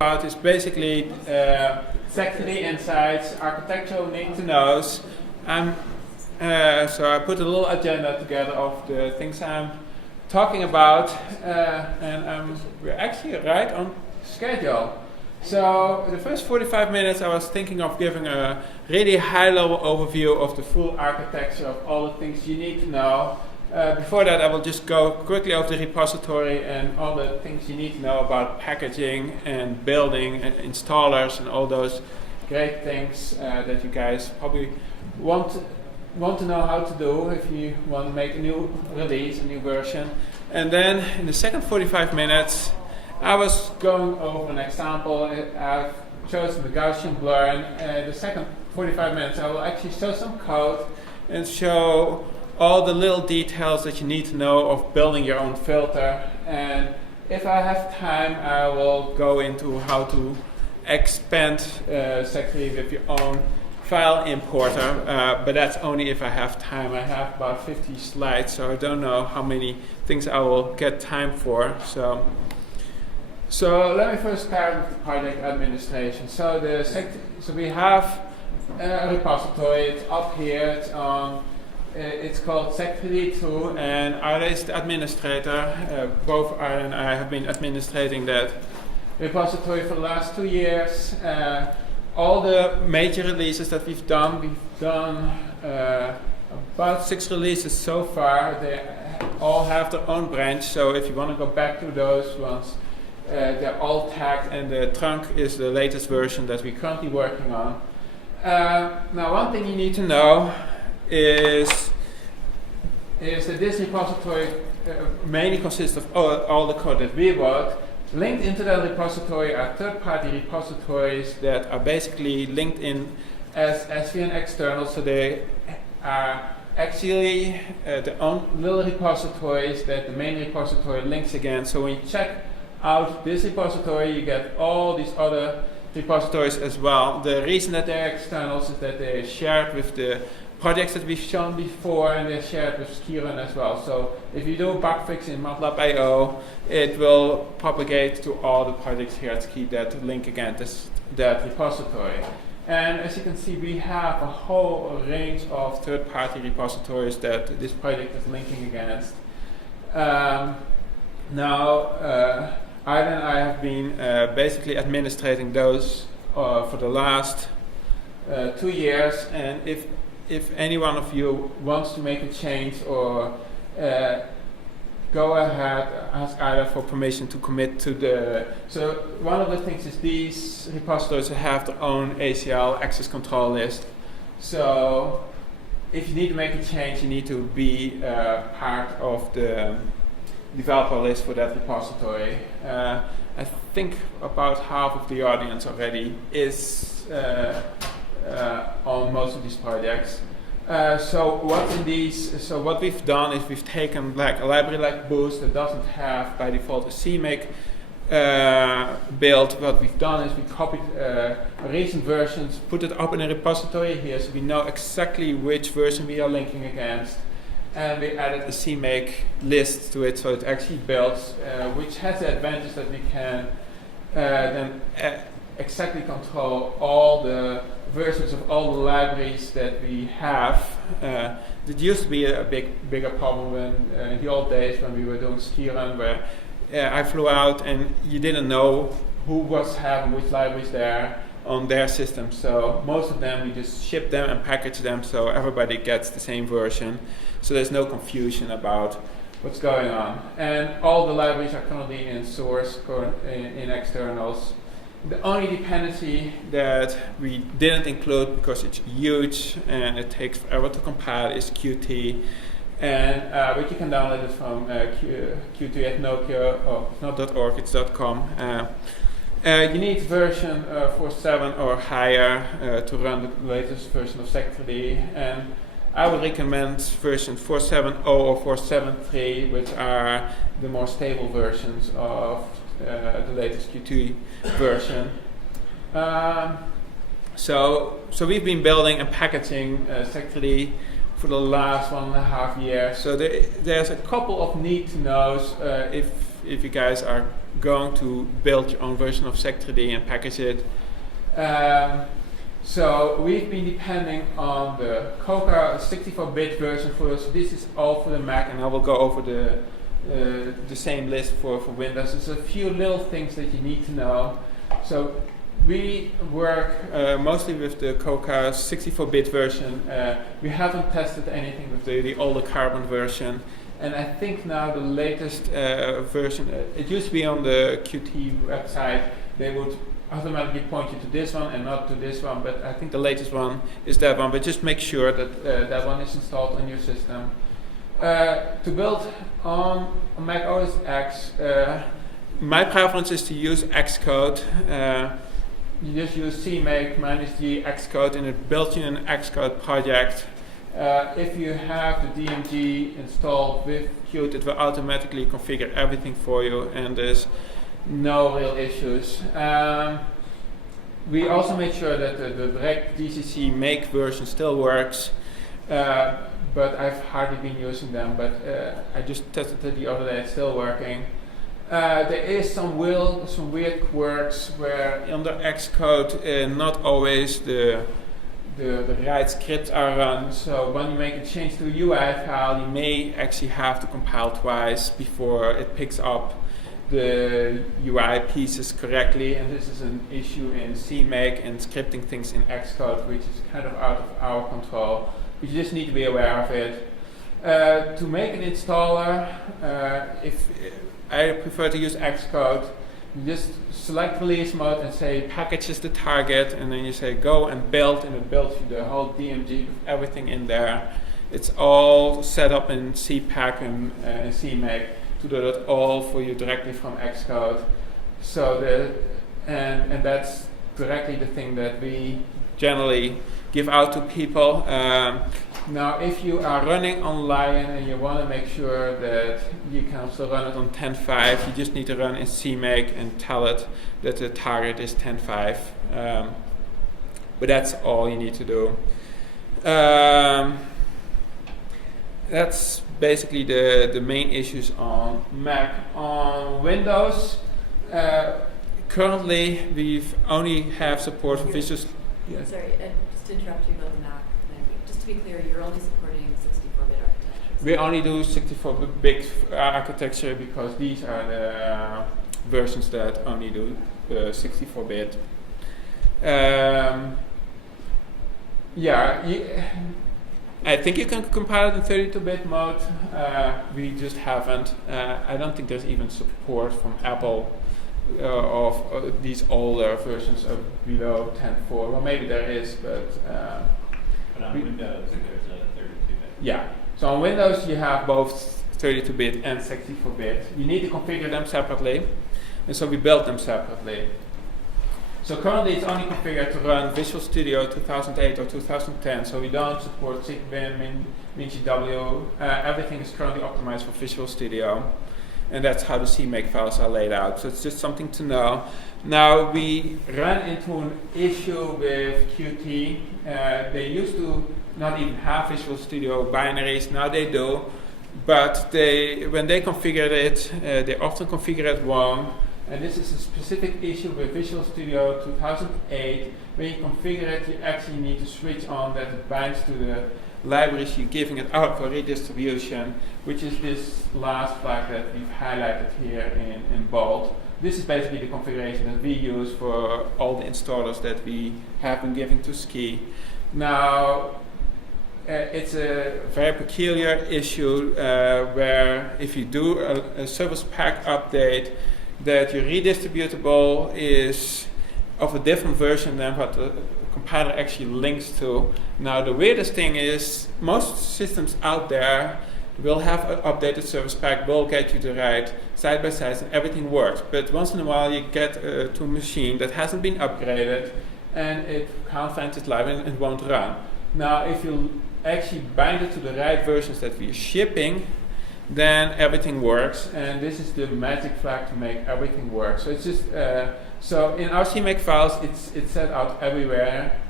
about is basically Seg3D insights, architectural need-to-knows. So I put a little agenda together of the things I'm talking about, and we're actually right on schedule. So the first 45 minutes I was thinking of giving a really high-level overview of the full architecture of all the things you need to know. Before that, I will just go quickly over the repository and all the things you need to know about packaging and building and installers and all those great things that you guys probably want to know how to do if you want to make a new release, a new version. And then in the second 45 minutes, I was going over an example. I've chosen the Gaussian blur, and the second 45 minutes I will actually show some code and show all the little details that you need to know of building your own filter. And if I have time, I will go into how to expand Seg3D with your own file importer, but that's only if I have time. I have about 50 slides, so I don't know how many things I will get time for. So let me first start with the project administration. So we have a repository. It's up here. It's called Seg3D2, and Arda is the administrator. Both Arda and I have been administrating that repository for the last 2 years. All the major releases that we've done about 6 releases so far. They all have their own branch, so if you want to go back to those ones, they're all tagged, and the trunk is the latest version that we're currently working on. Now, one thing you need to know is that this repository mainly consists of all the code that we wrote. Linked into that repository are third-party repositories that are basically linked in as SVN external, so they are actually their own little repositories that the main repository links against. So when you check out this repository, you get all these other repositories as well. The reason that they're externals is that they're shared with the projects that we've shown before, and they're shared with Skiren as well. So if you do a bug fix in MATLAB.io, it will propagate to all the projects here at Ski that link against that repository. And as you can see, we have a whole range of third-party repositories that this project is linking against. Now, Arda and I have been basically administrating those for the last 2 years, and if any one of you wants to make a change or go ahead, ask Arda for permission to commit to the. So one of the things is these repositories have their own ACL access control list. So if you need to make a change, you need to be part of the developer list for that repository. I think about half of the audience already is on most of these projects. So what we've done is we've taken like a library like Boost that doesn't have by default a CMake build. What we've done is we copied recent versions, put it up in a repository here, so we know exactly which version we are linking against. And we added a CMake list to it, so it actually builds, which has the advantage that we can then exactly control all the versions of all the libraries that we have. It used to be a bigger problem when, in the old days when we were doing Skiren, where I flew out and you didn't know who was having which libraries there on their system. So most of them, we just ship them and package them so everybody gets the same version. So there's no confusion about what's going on. And all the libraries are currently in source, in externals. The only dependency that we didn't include because it's huge and it takes forever to compile is Qt. And but you can download it from Qt at Nokia, or not .org, it's .com. You need version 4.7 or higher to run the latest version of Seg3D, and I would recommend version 4.7.0 or 4.7.3, which are the more stable versions of the latest Qt version. So we've been building and packaging Seg3D for the last 1.5 years. So there's a couple of need to knows if if you guys are going to build your own version of Seg3D and package it. So we've been depending on the Coca 64-bit version for this. This is all for the Mac, and I will go over the same list for Windows. There's a few little things that you need to know. So we work mostly with the Coca 64-bit version. We haven't tested anything with the older Carbon version. And I think now the latest version, it used to be on the Qt website, they would automatically point you to this one and not to this one, but I think the latest one is that one, but just make sure that that one is installed on your system. To build on Mac OS X, my preference is to use Xcode. You just use CMake minus the Xcode, and it builds you an Xcode project. If you have the DMG installed with Qt, it will automatically configure everything for you, and there's no real issues. We also made sure that the direct GCC make version still works, but I've hardly been using them, but I just tested it the other day, it's still working. There is some weird quirks where under Xcode not always the right scripts are run, so when you make a change to a UI file, you may actually have to compile twice before it picks up the UI pieces correctly, and this is an issue in CMake and scripting things in Xcode, which is kind of out of our control. You just need to be aware of it. To make an installer, if I prefer to use Xcode, you just select release mode and say package is the target, and then you say go and build, and it builds you the whole DMG with everything in there. It's all set up in CPack and CMake to do that all for you directly from Xcode. So and that's directly the thing that we generally give out to people. Now, if you are running on Lion and you want to make sure that you can also run it on 10.5, you just need to run in CMake and tell it that the target is 10.5. But that's all you need to do. That's basically the main issues on Mac. On Windows, currently we've only have support for Visual. Yes. Sorry, just to interrupt you about the Mac. Just to be clear, you're only supporting 64-bit architecture. We only do 64-bit architecture because these are the versions that only do 64-bit. I think you can compile it in 32-bit mode. We just haven't. I don't think there's even support from Apple of these older versions of below 10.4. Well, maybe there is, but on Windows, there's a 32-bit. Yeah. So on Windows, you have both 32-bit and 64-bit. You need to configure them separately, and so we built them separately. So currently it's only configured to run Visual Studio 2008 or 2010, so we don't support SIGBIN, MinGW. Everything is currently optimized for Visual Studio, and that's how the CMake files are laid out. So it's just something to know. Now, we ran into an issue with Qt. They used to not even have Visual Studio binaries, now they do, but when they configured it, they often configure it wrong. And this is a specific issue with Visual Studio 2008. When you configure it, you actually need to switch on that it binds to the libraries you're giving it out for redistribution, which is this last flag that we've highlighted here in bold. This is basically the configuration that we use for all the installers that we have been giving to Ski. Now, it's a very peculiar issue where if you do a service pack update, that your redistributable is of a different version than what the compiler actually links to. Now, the weirdest thing is most systems out there will have an updated service pack, will get you the right side by side, and everything works. But once in a while, you get to a machine that hasn't been upgraded, and it can't find its library and it won't run. Now, if you actually bind it to the right versions that we're shipping, then everything works, and this is the magic flag to make everything work. So it's just so in our CMake files, it's set out everywhere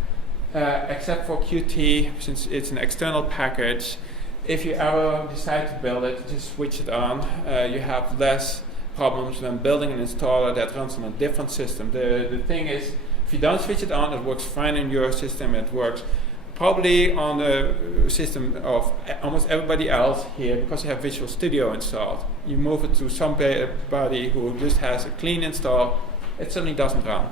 except for Qt, since it's an external package. If you ever decide to build it, just switch it on. You have less problems when building an installer that runs on a different system. The thing is, if you don't switch it on, it works fine in your system. It works probably on the system of almost everybody else here because you have Visual Studio installed. You move it to somebody who just has a clean install, it suddenly doesn't run.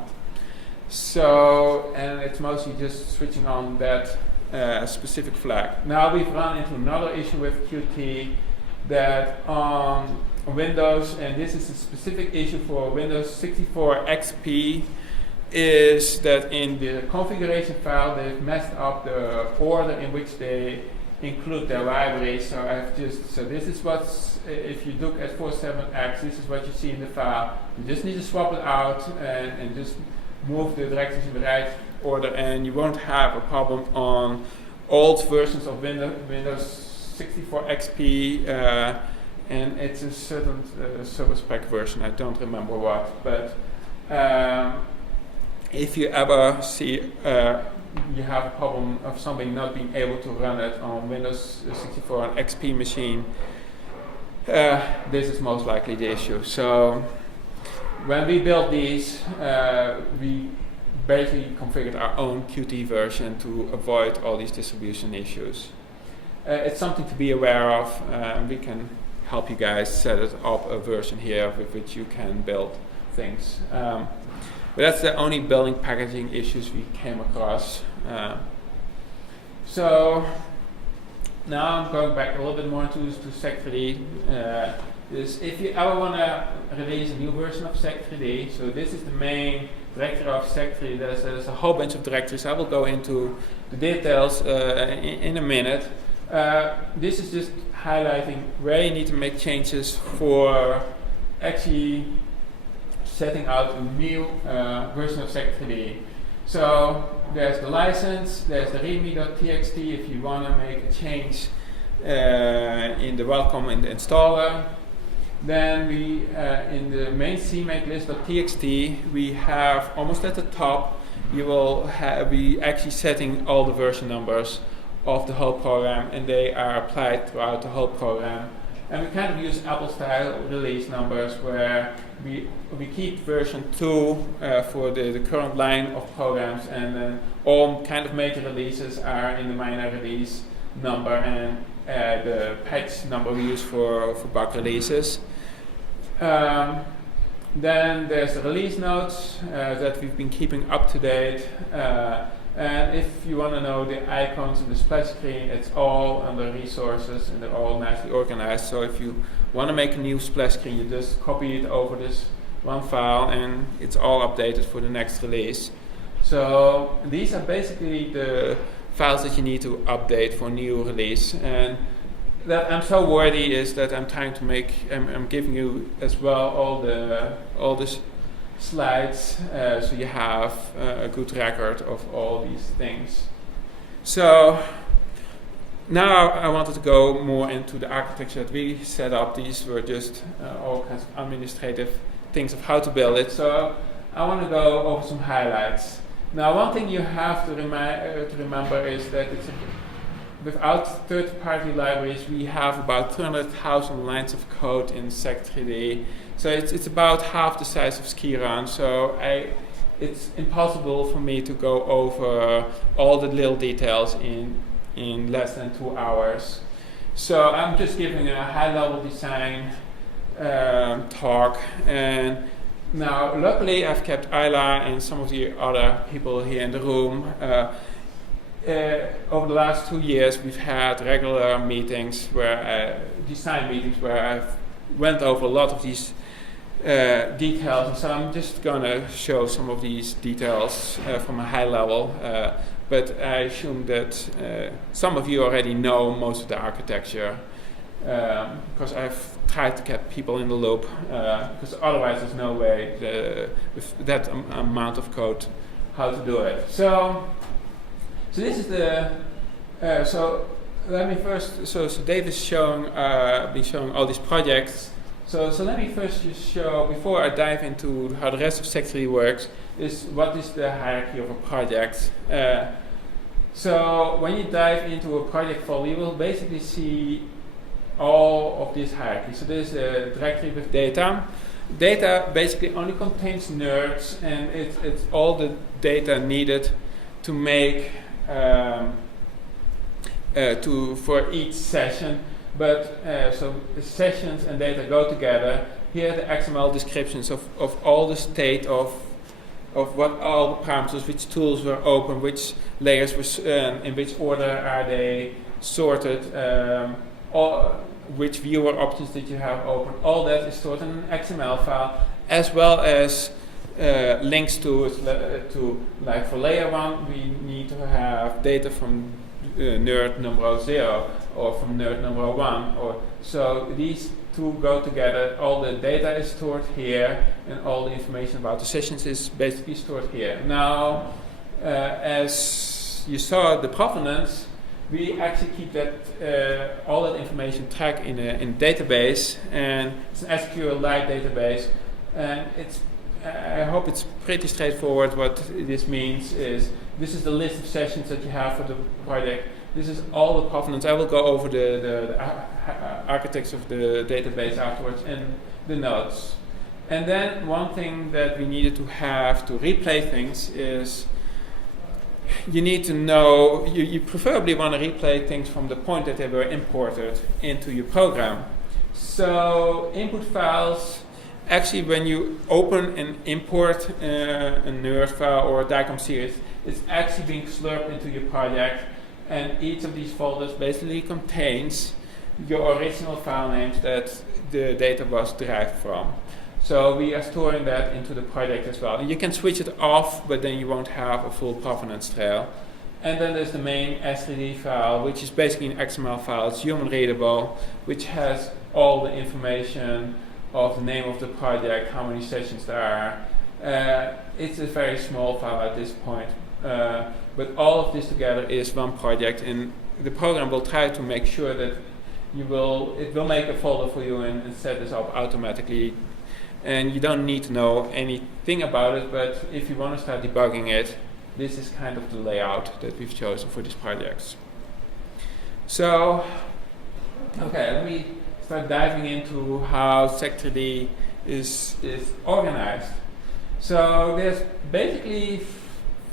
So, and it's mostly just switching on that specific flag. Now we've run into another issue with Qt that on Windows, and this is a specific issue for Windows 64 XP, is that in the configuration file they've messed up the order in which they include their library. So this is what's, if you look at 47X, this is what you see in the file. You just need to swap it out and just move the directories in the right order, and you won't have a problem on old versions of Windows 64 XP, and it's a certain server spec version, I don't remember what, but if you ever see you have a problem of something not being able to run it on Windows 64 and XP machine, this is most likely the issue. So when we built these, we basically configured our own Qt version to avoid all these distribution issues. It's something to be aware of. We can help you guys set it up a version here with which you can build things. But that's the only building packaging issues we came across. So now I'm going back a little bit more to Seg3D. If you ever want to release a new version of Seg3D, so this is the main directory of Seg3D. There's a whole bunch of directories. I will go into the details in a minute. This is just highlighting where you need to make changes for actually setting out a new version of Seg3D. So there's the license, there's the readme.txt if you want to make a change in the welcome in the installer. Then we, in the main CMake list.txt, we have almost at the top, you will be actually setting all the version numbers of the whole program, and they are applied throughout the whole program. And we kind of use Apple-style release numbers where we keep version 2 for the current line of programs, and then all kind of major releases are in the minor release number, and the patch number we use for bug releases. Then there's the release notes that we've been keeping up to date. And if you want to know the icons in the splash screen, it's all under resources and they're all nicely organized. So if you want to make a new splash screen, you just copy it over this one file and it's all updated for the next release. So these are basically the files that you need to update for new release. And that I'm so worthy is that I'm trying to make, I'm giving you as well all the slides, so you have a good record of all these things. So now I wanted to go more into the architecture that we set up. These were just all kinds of administrative things of how to build it. So I want to go over some highlights. Now one thing you have to remember is that without third-party libraries, we have about 200,000 lines of code in Seg3D. So it's about half the size of Ski-Run. So it's impossible for me to go over all the little details in less than 2 hours. So I'm just giving a high-level design talk. And now, luckily, I've kept Ayla and some of the other people here in the room. Over the last 2 years, we've had regular meetings, design meetings, where I've went over a lot of these details. And so I'm just going to show some of these details from a high level. But I assume that some of you already know most of the architecture, because I've tried to get people in the loop, because otherwise there's no way with that amount of code how to do it. So this is the, so let me first, so Dave is been showing all these projects. So let me first just show, before I dive into how the rest of Seg3D works, is what is the hierarchy of a project. So when you dive into a project folder, you will basically see all of this hierarchy. So there's a directory with data. data basically only contains nerds, and it's all the data needed to make for each session. But so the sessions and data go together. Here are the XML descriptions of all the state of what all the parameters, which tools were open, which layers were, in which order are they sorted, which viewer options did you have open. All that is stored in an XML file, as well as links to like for layer 1, we need to have data from nerd number 0 or from nerd number 1. So these two go together. All the data is stored here, and all the information about the sessions is basically stored here. Now, as you saw the provenance, we actually keep that all that information tracked in a database, and it's an SQLite database. And I hope it's pretty straightforward. What this means is this is the list of sessions that you have for the project. This is all the provenance. I will go over the architects of the database afterwards and the nodes. And then one thing that we needed to have to replay things is you need to know, you preferably want to replay things from the point that they were imported into your program. So input files, actually when you open and import a nerd file or a DICOM series, it's actually being slurped into your project, and each of these folders basically contains your original file names that the data was derived from. So we are storing that into the project as well. And you can switch it off, but then you won't have a full provenance trail. And then there's the main Seg3D file, which is basically an XML file. It's human readable, which has all the information of the name of the project, how many sessions there are. It's a very small file at this point. But all of this together is one project, and the program will try to make sure that it will make a folder for you and set this up automatically. And you don't need to know anything about it, but if you want to start debugging it, this is kind of the layout that we've chosen for these projects. So, okay, let me start diving into how Seg3D is organized. So there's basically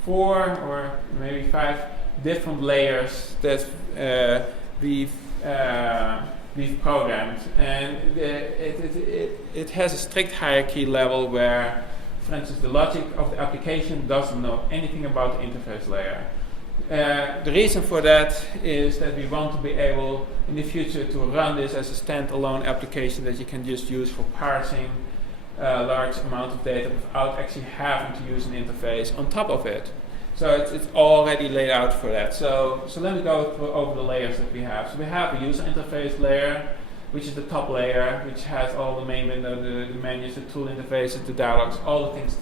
4 or maybe 5 different layers that we've programmed, and it has a strict hierarchy level where, for instance, the logic of the application doesn't know anything about the interface layer. The reason for that is that we want to be able in the future to run this as a standalone application that you can just use for parsing a large amount of data without actually having to use an interface on top of it. So it's already laid out for that. So let me go over the layers that we have. So we have a user interface layer, which is the top layer, which has all the main window, the menus, the tool interfaces, the dialogues, all the things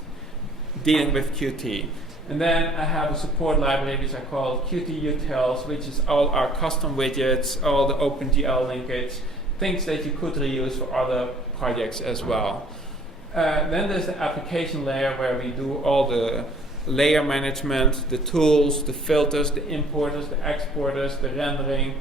dealing with Qt. And then I have a support library which I call Qt utils, which is all our custom widgets, all the OpenGL linkage, things that you could reuse for other projects as well. Then there's the application layer where we do all the layer management, the tools, the filters, the importers, the exporters, the rendering,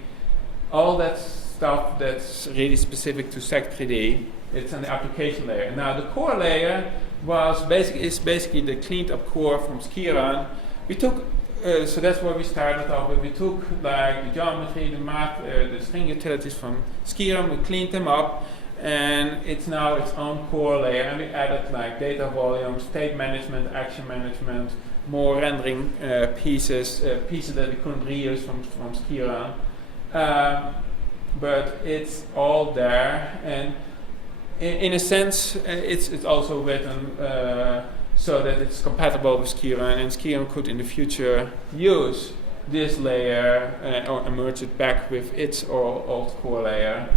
all that stuff that's really specific to Seg3D. It's on the application layer. Now the core layer is basically the cleaned up core from Skiran. We took so that's where we started off with. We took like the geometry, the math, the string utilities from Skiran, we cleaned them up, and it's now its own core layer, and we added like data volume, state management, action management, more rendering pieces that we couldn't reuse from Skiran. But it's all there, and in a sense it's also written so that it's compatible with Skiran, and Skiran could in the future use this layer or merge it back with its old core layer.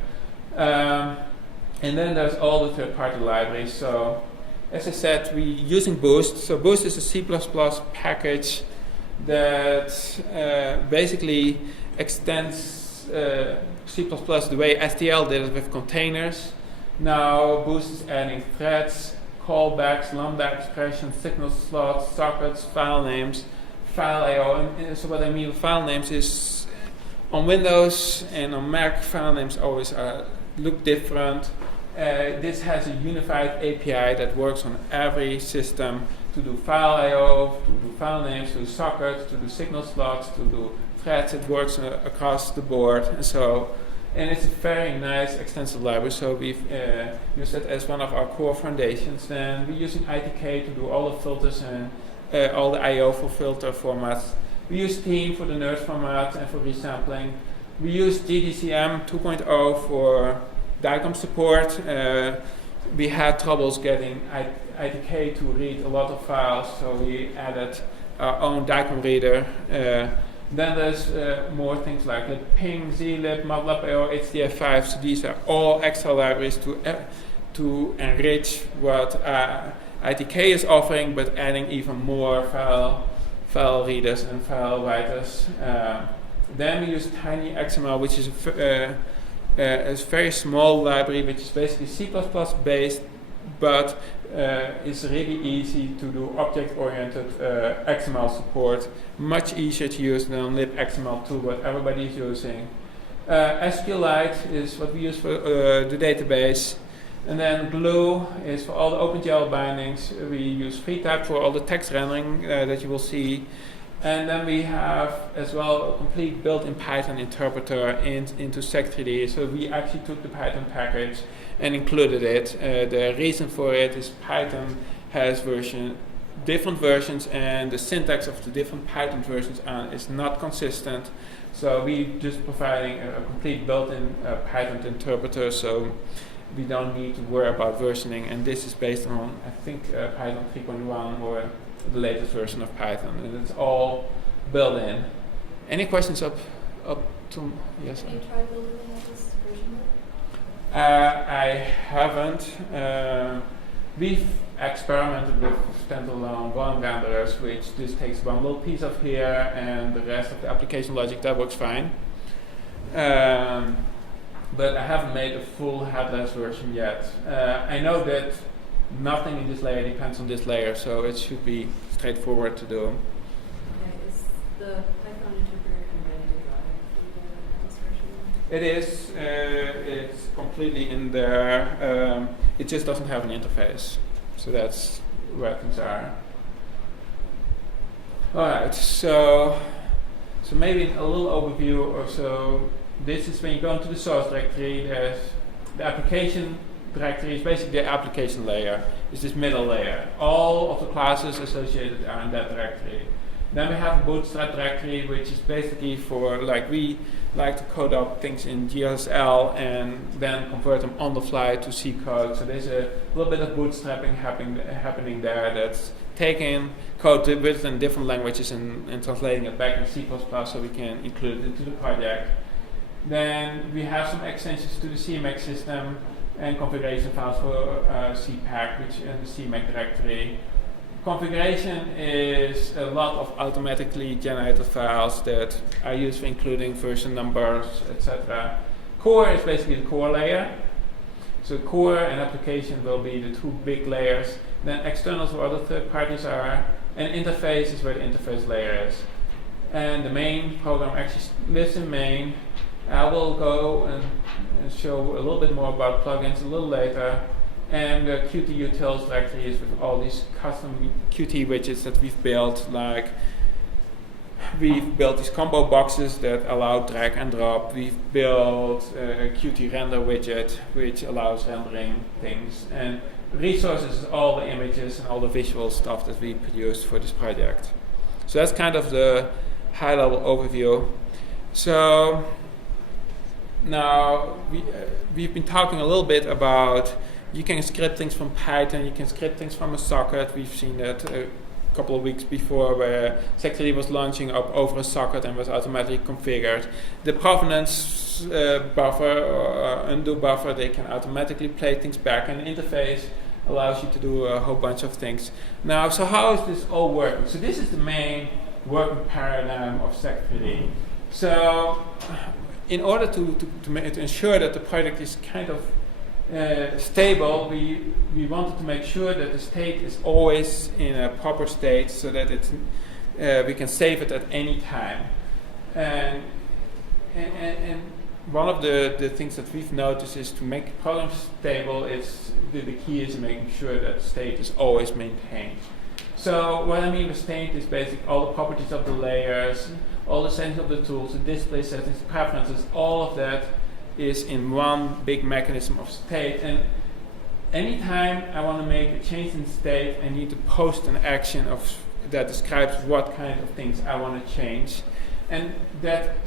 And then there's all the third-party libraries. So, as I said, we're using Boost. So Boost is a C++ package that basically extends C++ the way STL did it with containers. Now Boost is adding threads, callbacks, lambda expressions, signal slots, sockets, file names, file I/O. And so what I mean with file names is on Windows and on Mac, file names always look different. this has a unified API that works on every system to do file I/O, to do file names, to do sockets, to do signal slots, to do threads. It works across the board, and it's a very nice extensive library. So we've used it as one of our core foundations. Then we're using ITK to do all the filters and all the I/O for filter formats. We use Team for the nerd format and for resampling. We use GDCM 2.0 for DICOM support. We had troubles getting ITK to read a lot of files, so we added our own DICOM reader. Then there's more things like libping, zlib, matlab.io, HDF5. So these are all extra libraries to enrich what ITK is offering, but adding even more file readers and file writers. Then we use TinyXML, which is a very small library, which is basically C++ based, but it's really easy to do object-oriented XML support. Much easier to use than libxml2, what everybody is using. SQLite is what we use for the database. And then Glue is for all the OpenGL bindings. We use FreeType for all the text rendering that you will see. And then we have as well a complete built-in Python interpreter into Seg3D. So we actually took the Python package and included it. The reason for it is Python has different versions, and the syntax of the different Python versions is not consistent. So we just providing a complete built-in Python interpreter, so we don't need to worry about versioning. And this is based on, I think, Python 3.1 or the latest version of Python, and it's all built in. Any questions up to yes? Have you tried building this version yet? I haven't. We've experimented with standalone one renderers, which just takes one little piece of here, and the rest of the application logic that works fine. But I haven't made a full headless version yet. I know that nothing in this layer depends on this layer, so it should be straightforward to do. Okay, is the Python interpreter kind of ready to drive the headless version? It is. It's completely in there. It just doesn't have an interface, so that's where things are. All right, so maybe a little overview or so. This is when you go into the source directory. There's the application directory is basically the application layer. It's this middle layer. All of the classes associated are in that directory. Then we have a bootstrap directory, which is basically for, like, we like to code up things in GSL and then convert them on the fly to C code. So there's a little bit of bootstrapping happening there, that's taking code written in different languages and translating it back in C++ so we can include it into the project. Then we have some extensions to the CMake system and configuration files for CPAC, which in the CMake directory. Configuration is a lot of automatically generated files that are used for including version numbers, etc. Core is basically the core layer. So core and application will be the two big layers. Then externals where other third parties are, and interface is where the interface layer is. And the main program actually lives in main. I will go and show a little bit more about plugins a little later. And the Qt utils directory is with all these custom Qt widgets that we've built. Like, we've built these combo boxes that allow drag and drop. We've built a Qt render widget, which allows rendering things. And resources is all the images and all the visual stuff that we produced for this project. So that's kind of the high-level overview. So now we've been talking a little bit about you can script things from Python, you can script things from a socket. We've seen that a couple of weeks before, where Seg3D was launching up over a socket and was automatically configured. The provenance buffer or undo buffer, they can automatically play things back, and the interface allows you to do a whole bunch of things. Now, so how is this all working? So this is the main working paradigm of Seg3D. So in order to ensure that the project is kind of stable, we wanted to make sure that the state is always in a proper state, so that we can save it at any time. And one of the things that we've noticed is to make the program stable, the key is making sure that state is always maintained. So what I mean with state is basically all the properties of the layers, all the settings of the tools, the display settings, preferences, all of that is in one big mechanism of state. And anytime I want to make a change in state, I need to post an action that describes what kind of things I want to change. And that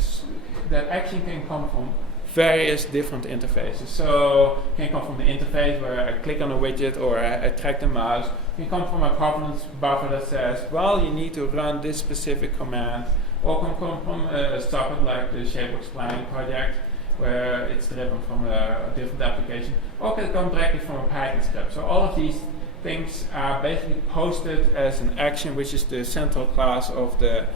action can come from various different interfaces. So it can come from the interface where I click on a widget or I track the mouse. It can come from a provenance buffer that says, well, you need to run this specific command. Or can come from a socket like the Shapeworks planning project, where it's driven from a different application. Or can come directly from a Python script. So all of these things are basically posted as an action, which is the central class of the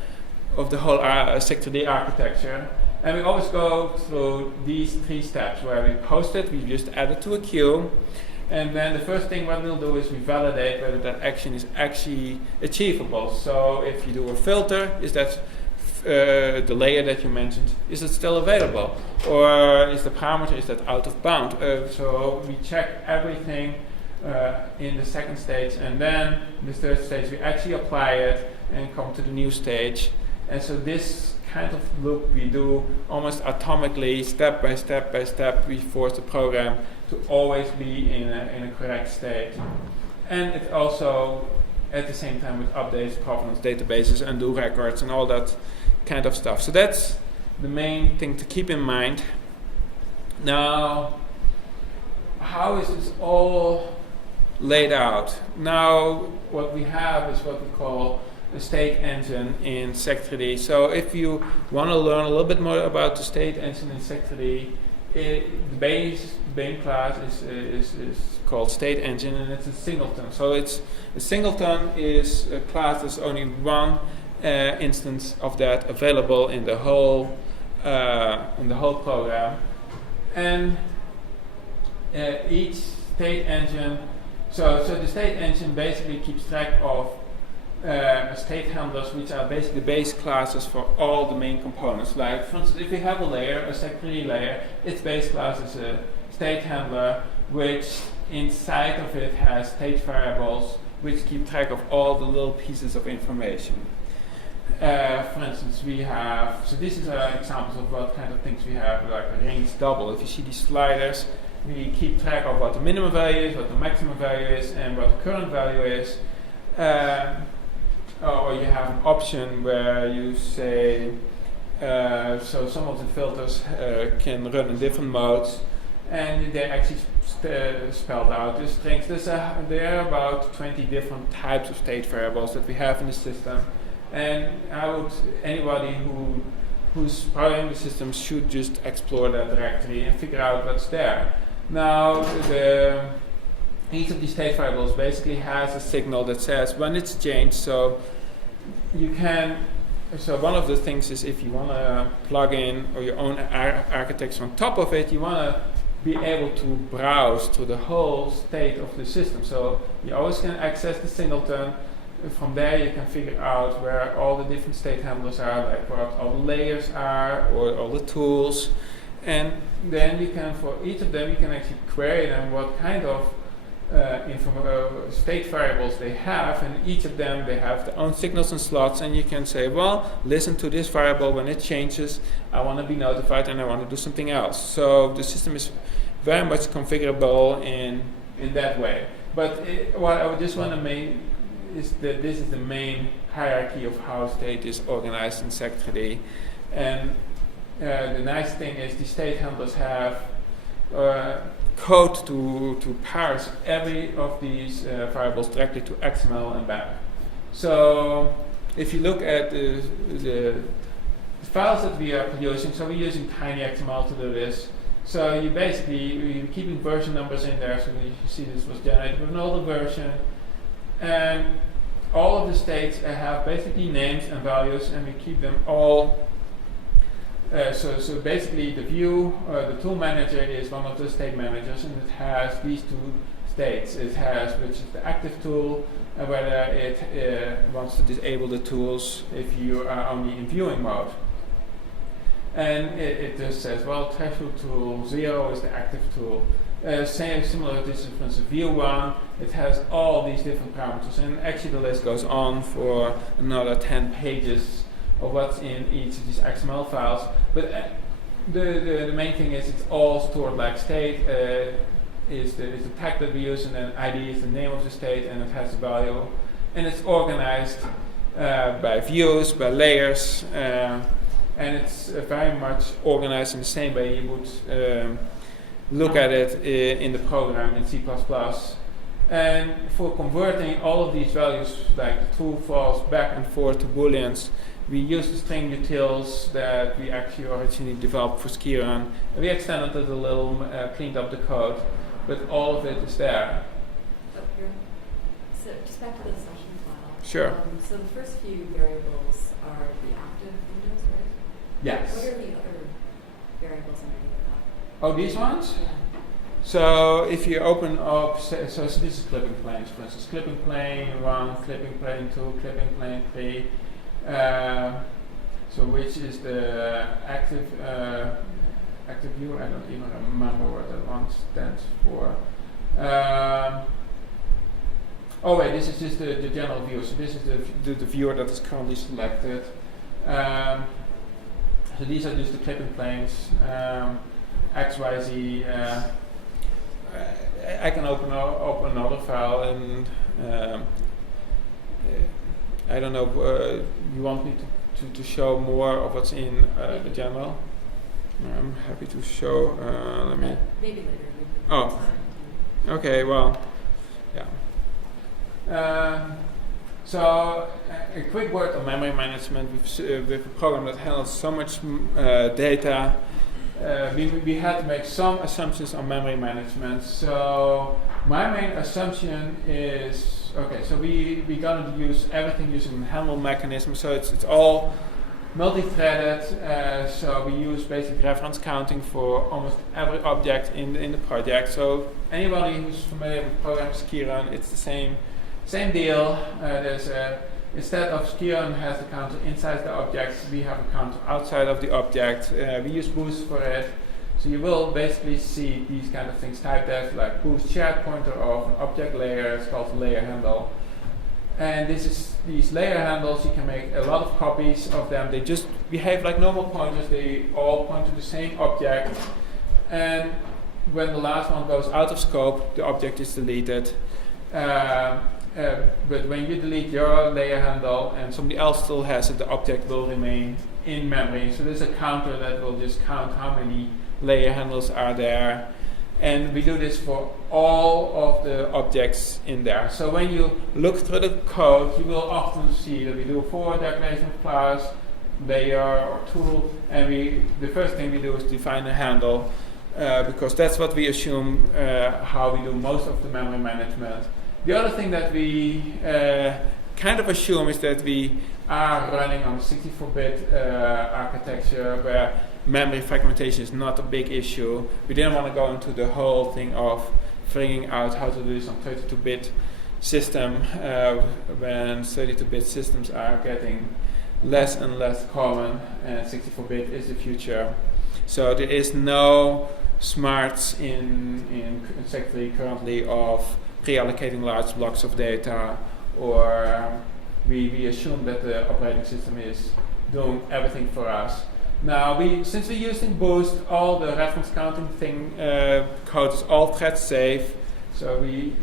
whole Seg3D architecture. And we always go through these 3 steps where we post it, we just add it to a queue, and then the first thing what we'll do is we validate whether that action is actually achievable. So if you do a filter, is that the layer that you mentioned, is it still available? Or is the parameter, is that out of bound? So we check everything in the second stage, and then in the third stage we actually apply it and come to the new stage. And so this kind of loop we do almost atomically, step by step by step. We force the program to always be in a correct state. And it also, at the same time, it updates provenance databases, undo records, and all that kind of stuff. So that's the main thing to keep in mind. Now, how is this all laid out? Now, what we have is what we call a state engine in Seg3D. So if you want to learn a little bit more about the state engine in Seg3D, the main class is called state engine, and it's a singleton. So a singleton is a class that's only one instance of that available in the whole program, and each state engine. So the state engine basically keeps track of state handlers, which are basically the base classes for all the main components. Like, for instance, if we have a layer, a Seg3D layer, its base class is a state handler, which inside of it has state variables, which keep track of all the little pieces of information. For instance, we have, so this is examples of what kind of things we have, like a range double. If you see these sliders, we keep track of what the minimum value is, what the maximum value is, and what the current value is. Or you have an option where you say, so some of the filters can run in different modes, and they actually spelled out the strings. There are about 20 different types of state variables that we have in the system, and anybody who's programming the system should just explore that directory and figure out what's there. Now, each of these state variables basically has a signal that says when it's changed. So one of the things is, if you want to plug in or your own architecture on top of it, you want to be able to browse to the whole state of the system. So you always can access the singleton. From there you can figure out where all the different state handlers are, like what all the layers are, or all the tools. And then you can, for each of them, you can actually query them what kind of state variables they have, and each of them, they have their own signals and slots, and you can say, well, listen to this variable, when it changes, I want to be notified and I want to do something else. So the system is very much configurable in that way. But what I would just want to make is that this is the main hierarchy of how state is organized in Seg3D. And the nice thing is the state handlers have code to parse every of these variables directly to XML and back. So if you look at the files that we are producing, so we're using tinyXML to do this. So you're keeping version numbers in there, so you see this was generated with an older version. And all of the states have basically names and values, and we keep them all. So basically the view, the tool manager is one of the state managers, and it has these two states. It has, which is the active tool, and whether it wants to disable the tools if you are only in viewing mode. And it just says, well, threshold tool 0 is the active tool. Similar, this is for instance view 1, it has all these different parameters, and actually the list goes on for another 10 pages of what's in each of these XML files. But the main thing is it's all stored like state, is the tag that we use, and then ID is the name of the state, and it has the value. And it's organized by views, by layers, and it's very much organized in the same way you would look at it in the program in C++. And for converting all of these values, like the true, false, back and forth to booleans, we use the string utils that we actually originally developed for Skiran. And we extended it a little, cleaned up the code, but all of it is there. Oh, here. So just back to the session file. Sure. So the first few variables are the active windows, right? Yes. What are the other variables underneath that? Oh, these ones? Yeah. So if you open up, so this is clipping planes, for instance, clipping plane 1, clipping plane 2, clipping plane 3. So which is the active active view? I don't even remember what that one stands for. Oh wait, this is just the general view. So this is the viewer that is currently selected. So these are just the clipping planes. X, Y, Z. I can open another file, and I don't know. You want me to show more of what's in the general? I'm happy to show. Let me. Maybe later. Oh. Okay. Well. Yeah. So a quick word on memory management. With a program that handles so much data. We had to make some assumptions on memory management. So my main assumption is, okay, so we're going to use everything using a handle mechanism. So it's all multi-threaded. So we use basic reference counting for almost every object in the project. So anybody who's familiar with programming Skiran, it's the same deal. Instead of Skiran has the counter inside the object, we have a counter outside of the object. We use boost for it. So you will basically see these kind of things typed as like boost shared pointer of an object layer. It's called layer handle. And these layer handles, you can make a lot of copies of them. They just behave like normal pointers. They all point to the same object. And when the last one goes out of scope, the object is deleted. But when you delete your layer handle and somebody else still has it, the object will remain in memory. So there's a counter that will just count how many layer handles are there. And we do this for all of the objects in there. So when you look through the code, you will often see that we do a forward declaration of class, layer or tool, and the first thing we do is define a handle, because that's what we assume how we do most of the memory management. The other thing that we kind of assume is that we are running on a 64-bit architecture where memory fragmentation is not a big issue. We didn't want to go into the whole thing of figuring out how to do this on 32-bit system when 32-bit systems are getting less and less common, and 64-bit is the future. So there is no smarts in Seg3 currently of pre-allocating large blocks of data, or we assume that the operating system is doing everything for us. Now, since we're using Boost, all the reference counting code is all thread safe, so we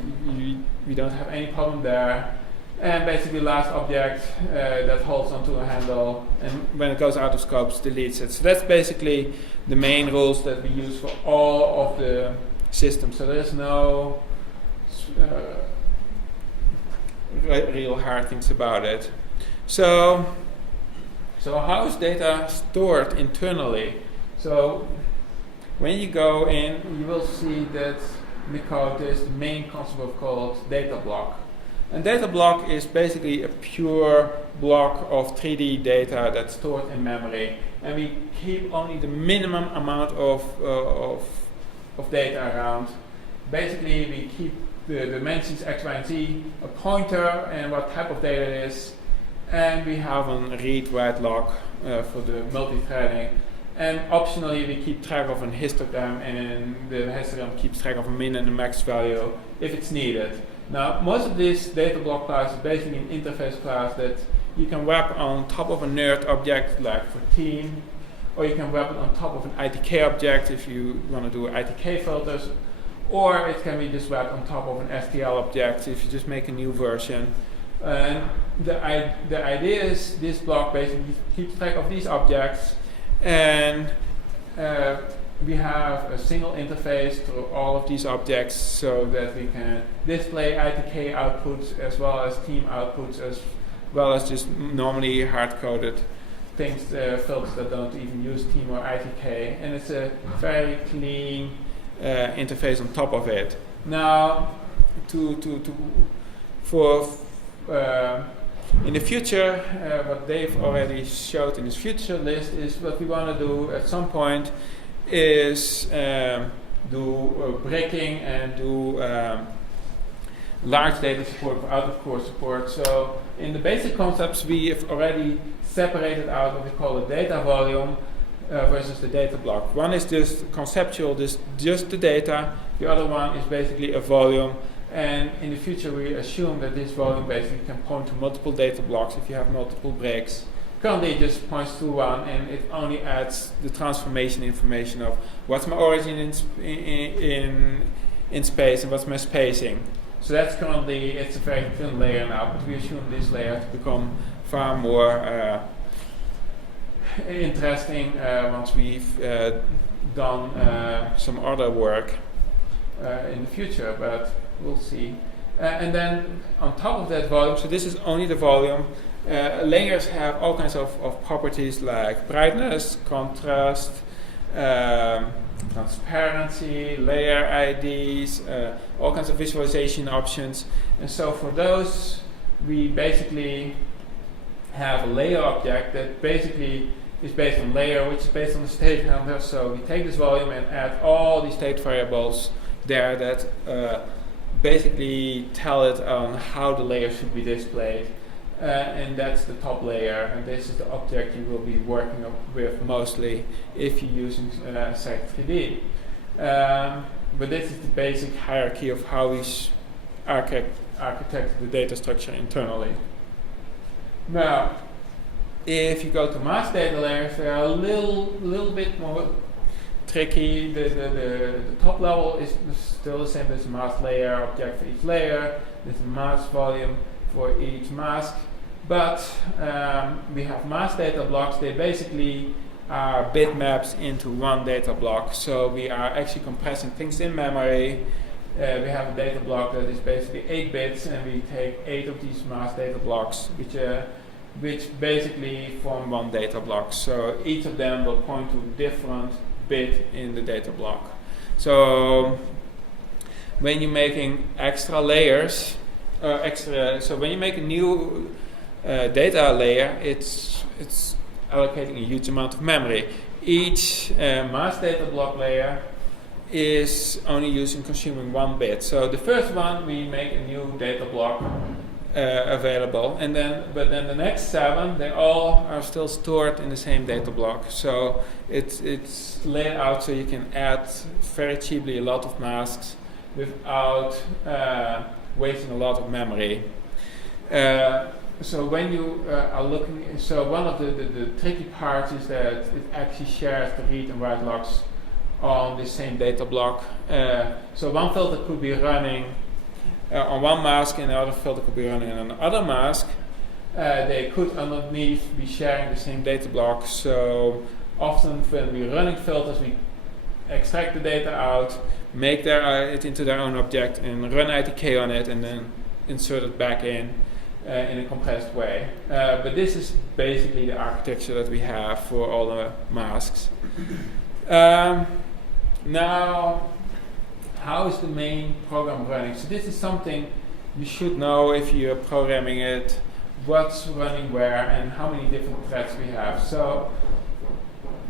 don't have any problem there. And basically, last object that holds onto a handle, and when it goes out of scope, deletes it. So that's basically the main rules that we use for all of the systems. So there is no real hard things about it. So how is data stored internally? So when you go in, you will see that in the code there's the main concept called data block. And data block is basically a pure block of 3D data that's stored in memory. And we keep only the minimum amount of data around. Basically, we keep the dimensions X, Y, and Z, a pointer, and what type of data it is. And we have a read-write lock for the multi-threading. And optionally, we keep track of an histogram, and the histogram keeps track of a min and a max value if it's needed. Now, most of this data block class is basically an interface class that you can wrap on top of a nerd object, like for team, or you can wrap it on top of an ITK object if you want to do ITK filters, or it can be just wrapped on top of an STL object if you just make a new version. And the idea is this block basically keeps track of these objects, and we have a single interface through all of these objects so that we can display ITK outputs as well as team outputs, as well as just normally hard-coded things, filters that don't even use team or ITK, and it's a very clean interface on top of it. Now, in the future, what Dave already showed in his future list is what we want to do at some point is do breaking and do large data support for out-of-core support. So in the basic concepts, we have already separated out what we call a data volume versus the data block. One is just conceptual, just the data. The other one is basically a volume. And in the future, we assume that this volume basically can point to multiple data blocks if you have multiple breaks. Currently, it just points to one, and it only adds the transformation information of what's my origin in space and what's my spacing. So that's currently, it's a very thin layer now, but we assume this layer to become far more interesting once we've done some other work in the future, but we'll see. And then on top of that volume, so this is only the volume, layers have all kinds of properties like brightness, contrast, transparency, layer IDs, all kinds of visualization options. And so for those, we basically have a layer object that basically is based on layer, which is based on the state handler. So we take this volume and add all these state variables there that basically tell it on how the layer should be displayed. And that's the top layer, and this is the object you will be working with mostly if you're using Seg3D. But this is the basic hierarchy of how we architect the data structure internally. Now, if you go to mass data layers, they are a little bit more tricky. The top level is still the same as a mask layer object for each layer. There's a mask volume for each mask. But we have mass data blocks. They basically are bitmaps into one data block. So we are actually compressing things in memory. We have a data block that is basically 8 bits, and we take 8 of these mass data blocks, which basically form one data block. So each of them will point to a different bit in the data block. So when you're making extra layers, so when you make a new data layer, it's allocating a huge amount of memory. Each mass data block layer is only consuming 1 bit. So the first one, we make a new data block available, but then the next 7, they all are still stored in the same data block. So it's laid out so you can add very cheaply a lot of masks without wasting a lot of memory. So when you are looking, so one of the tricky parts is that it actually shares the read and write logs on the same data block. So one filter could be running on one mask, and the other filter could be running on another mask. They could underneath be sharing the same data block. So often when we're running filters, we extract the data out, make it into their own object, and run ITK on it, and then insert it back in a compressed way. But this is basically the architecture that we have for all the masks. Now, how is the main program running? So this is something you should know if you're programming it, what's running where, and how many different threads we have. So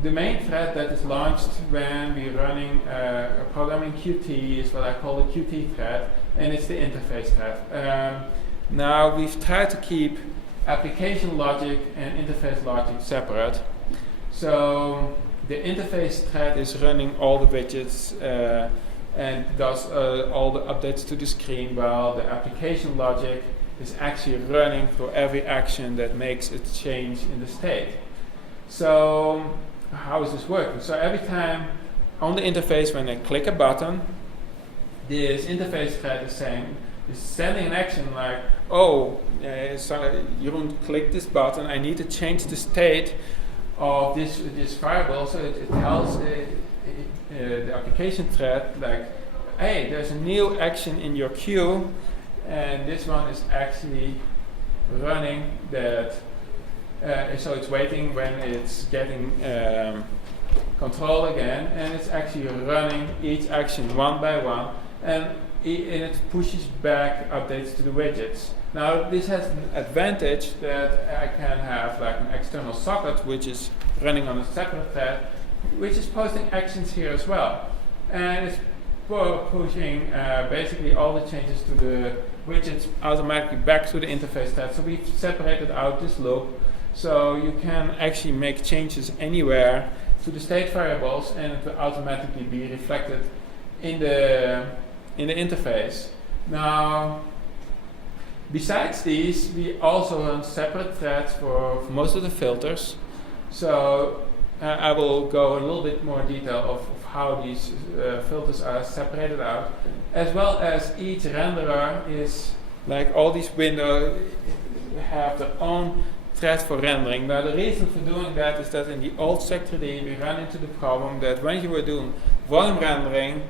the main thread that is launched when we're running a program in Qt is what I call the Qt thread, and it's the interface thread. Now we've tried to keep application logic and interface logic separate. So the interface thread is running all the widgets and does all the updates to the screen, while the application logic is actually running through every action that makes a change in the state. So how is this working? So every time on the interface when I click a button, this interface thread is sending an action like, oh, so you don't click this button, I need to change the state of this variable. So it tells the application thread like, hey, there's a new action in your queue, and this one is actually running that. So it's waiting when it's getting control again, and it's actually running each action one by one, and it pushes back updates to the widgets. Now this has an advantage that I can have like an external socket which is running on a separate thread, which is posting actions here as well, and it's pushing basically all the changes to the widgets automatically back to the interface thread. So we've separated out this loop, so you can actually make changes anywhere to the state variables, and it will automatically be reflected in the interface. Now, besides these, we also run separate threads for most of the filters. So I will go a little bit more detail of how these filters are separated out, as well as each renderer is like all these windows have their own thread for rendering. Now the reason for doing that is that in the old Seg3D we ran into the problem that when you were doing volume rendering,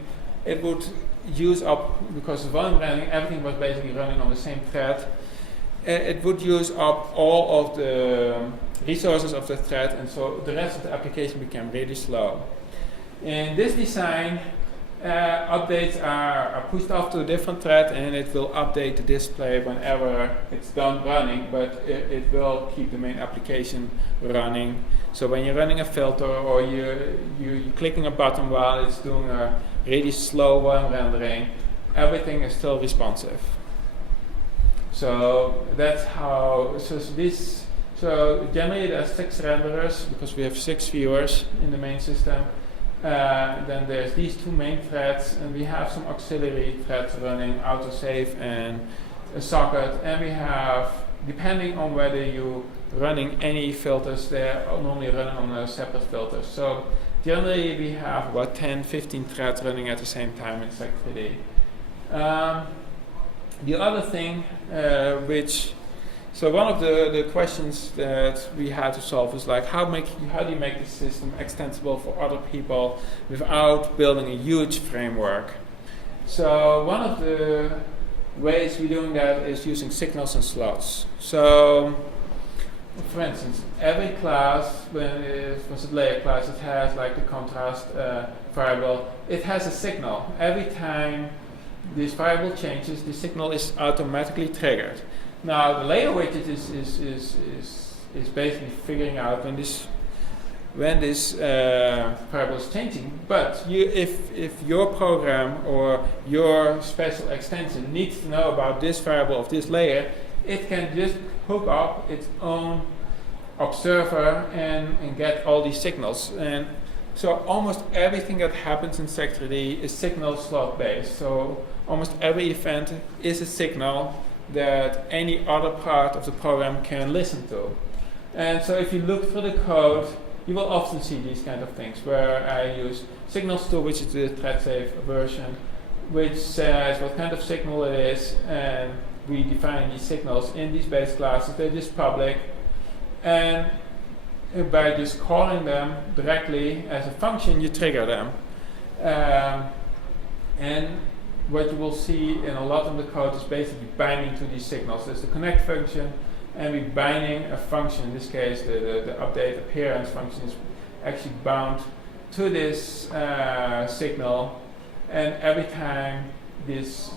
it would use up, because of volume rendering everything was basically running on the same thread, it would use up all of the resources of the thread, and so the rest of the application became really slow. In this design, updates are pushed off to a different thread, and it will update the display whenever it's done running, but it will keep the main application running. So when you're running a filter or you're clicking a button while it's doing a really slow one rendering, everything is still responsive. So that's how. So generally there's 6 renderers because we have 6 viewers in the main system. Then there's these 2 main threads, and we have some auxiliary threads running, autosave and a socket, and we have, depending on whether you're running any filters, they're normally running on a separate filter. So generally we have about 10-15 threads running at the same time in Seg3D. The other thing so one of the questions that we had to solve is like how do you make the system extensible for other people without building a huge framework? So one of the ways we're doing that is using signals and slots. So for instance, every class, when it was a layer class, it has like the contrast variable. It has a signal. Every time this variable changes, the signal is automatically triggered. Now the layer widget is basically figuring out when this variable is changing. But if your program or your special extension needs to know about this variable of this layer, it can just hook up its own observer and get all these signals. And so almost everything that happens in Seg3D is signal slot based. So almost every event is a signal that any other part of the program can listen to. And so if you look through the code, you will often see these kind of things where I use signals2, which is the thread safe version, which says what kind of signal it is, and we define these signals in these base classes. They're just public, and by just calling them directly as a function, you trigger them. And what you will see in a lot of the code is basically binding to these signals. There's the connect function, and we're binding a function. In this case, the update appearance function is actually bound to this signal, and every time this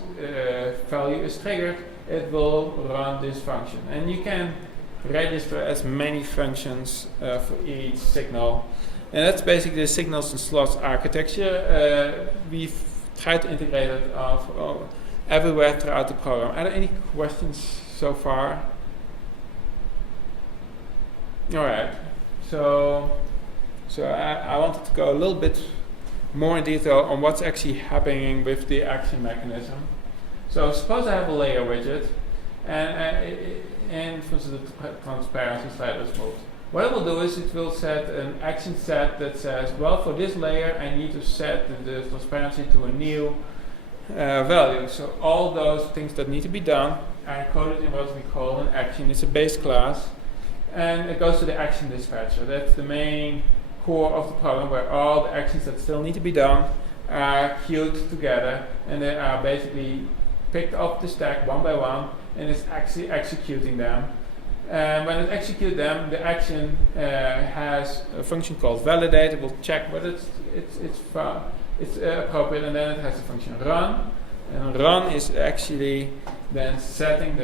value is triggered, it will run this function. And you can register as many functions for each signal. And that's basically the signals and slots architecture. We've tried to integrate it everywhere throughout the program. Are there any questions so far? All right. So So I wanted to go a little bit more in detail on what's actually happening with the action mechanism. So suppose I have a layer widget, and for instance the transparency slide is moved. What it will do is it will set an action set that says, well, for this layer I need to set the transparency to a new value. So all those things that need to be done are encoded in what we call an action. It's a base class, and it goes to the action dispatcher. That's the main core of the program, where all the actions that still need to be done are queued together, and they are basically picked up the stack one by one, and it's actually executing them. When it executes them, the action has a function called validate. It will check whether it's appropriate, and then it has the function run. And run is actually then setting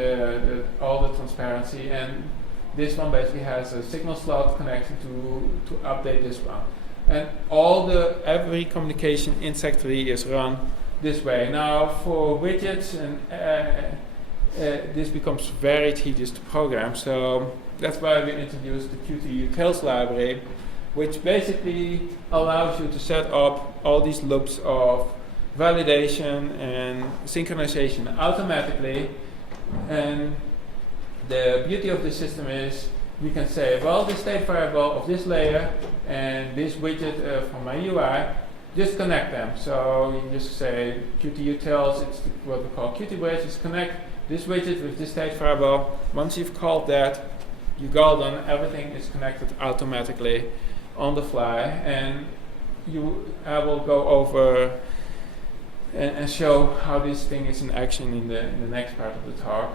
all the transparency, and this one basically has a signal slot connection to update this one. And every communication in Seg3D is run this way. Now for widgets, and this becomes very tedious to program, so that's why we introduced the Qt-utils library, which basically allows you to set up all these loops of validation and synchronization automatically. And the beauty of this system is you can say, well, this state variable of this layer and this widget from my UI, just connect them. So you just say Qt-utils, it's what we call Qt-bridge, just connect this widget with this state variable. Once you've called that, you're golden, everything is connected automatically on the fly, and I will go over and show how this thing is in action in the next part of the talk.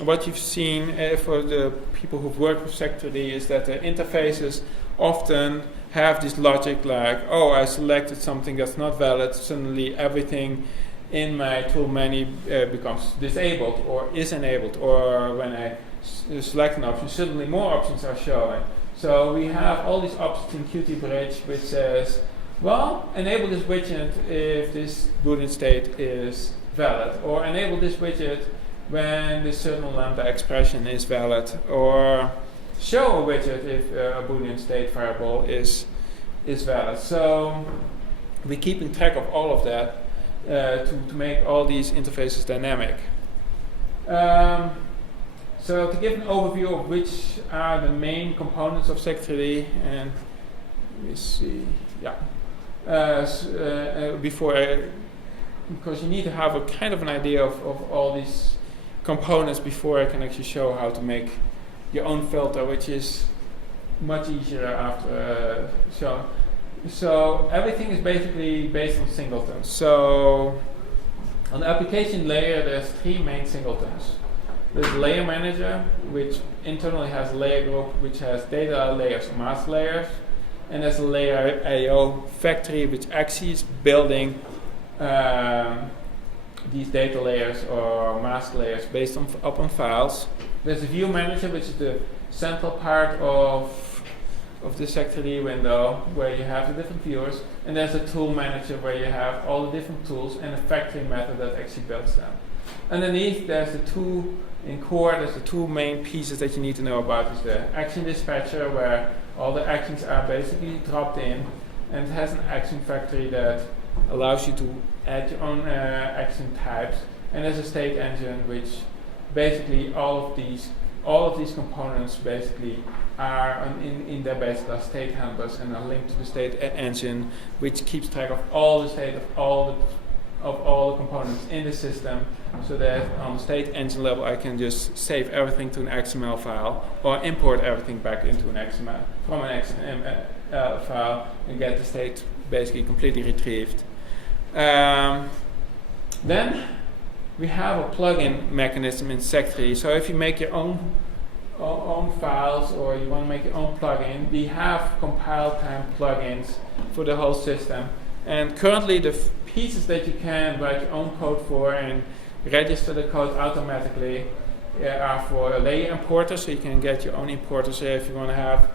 What you've seen for the people who've worked with Seg3D is that the interfaces often have this logic like, oh, I selected something that's not valid, suddenly everything in my tool menu becomes disabled or is enabled, or when I select an option, suddenly more options are showing. So we have all these options in Qt-bridge which says, well, enable this widget if this Boolean state is valid, or enable this widget when this certain lambda expression is valid, or show a widget if a Boolean state variable is valid. So we're keeping track of all of that to make all these interfaces dynamic. So to give an overview of which are the main components of Seg3D, and let me see, because you need to have a kind of an idea of all these components before I can actually show how to make your own filter, which is much easier after showing. So everything is basically based on singletons. So on the application layer, there's three main singletons. There's the layer manager, which internally has a layer group, which has data layers and mask layers. And there's a layer I/O factory, which actually is building these data layers or mask layers based upon files. There's a view manager, which is the central part of the Seg3D window, where you have the different viewers. And there's a tool manager, where you have all the different tools and a factory method that actually builds them. Underneath, there's the two in core. There's the two main pieces that you need to know about. Is the action dispatcher, where all the actions are basically dropped in, and it has an action factory that allows you to add your own action types. And there's a state engine, which basically all of these components basically are in their base class state handlers and are linked to the state engine, which keeps track of all the state of all the components in the system, so that on the state engine level I can just save everything to an XML file, or import everything back into an XML from an XML file, and get the state basically completely retrieved. Then we have a plugin mechanism in Seg3D. So if you make your own files, or you want to make your own plugin, we have compile time plugins for the whole system. And currently the pieces that you can write your own code for and register the code automatically are for a layer importer, so you can get your own importer. So if you want to have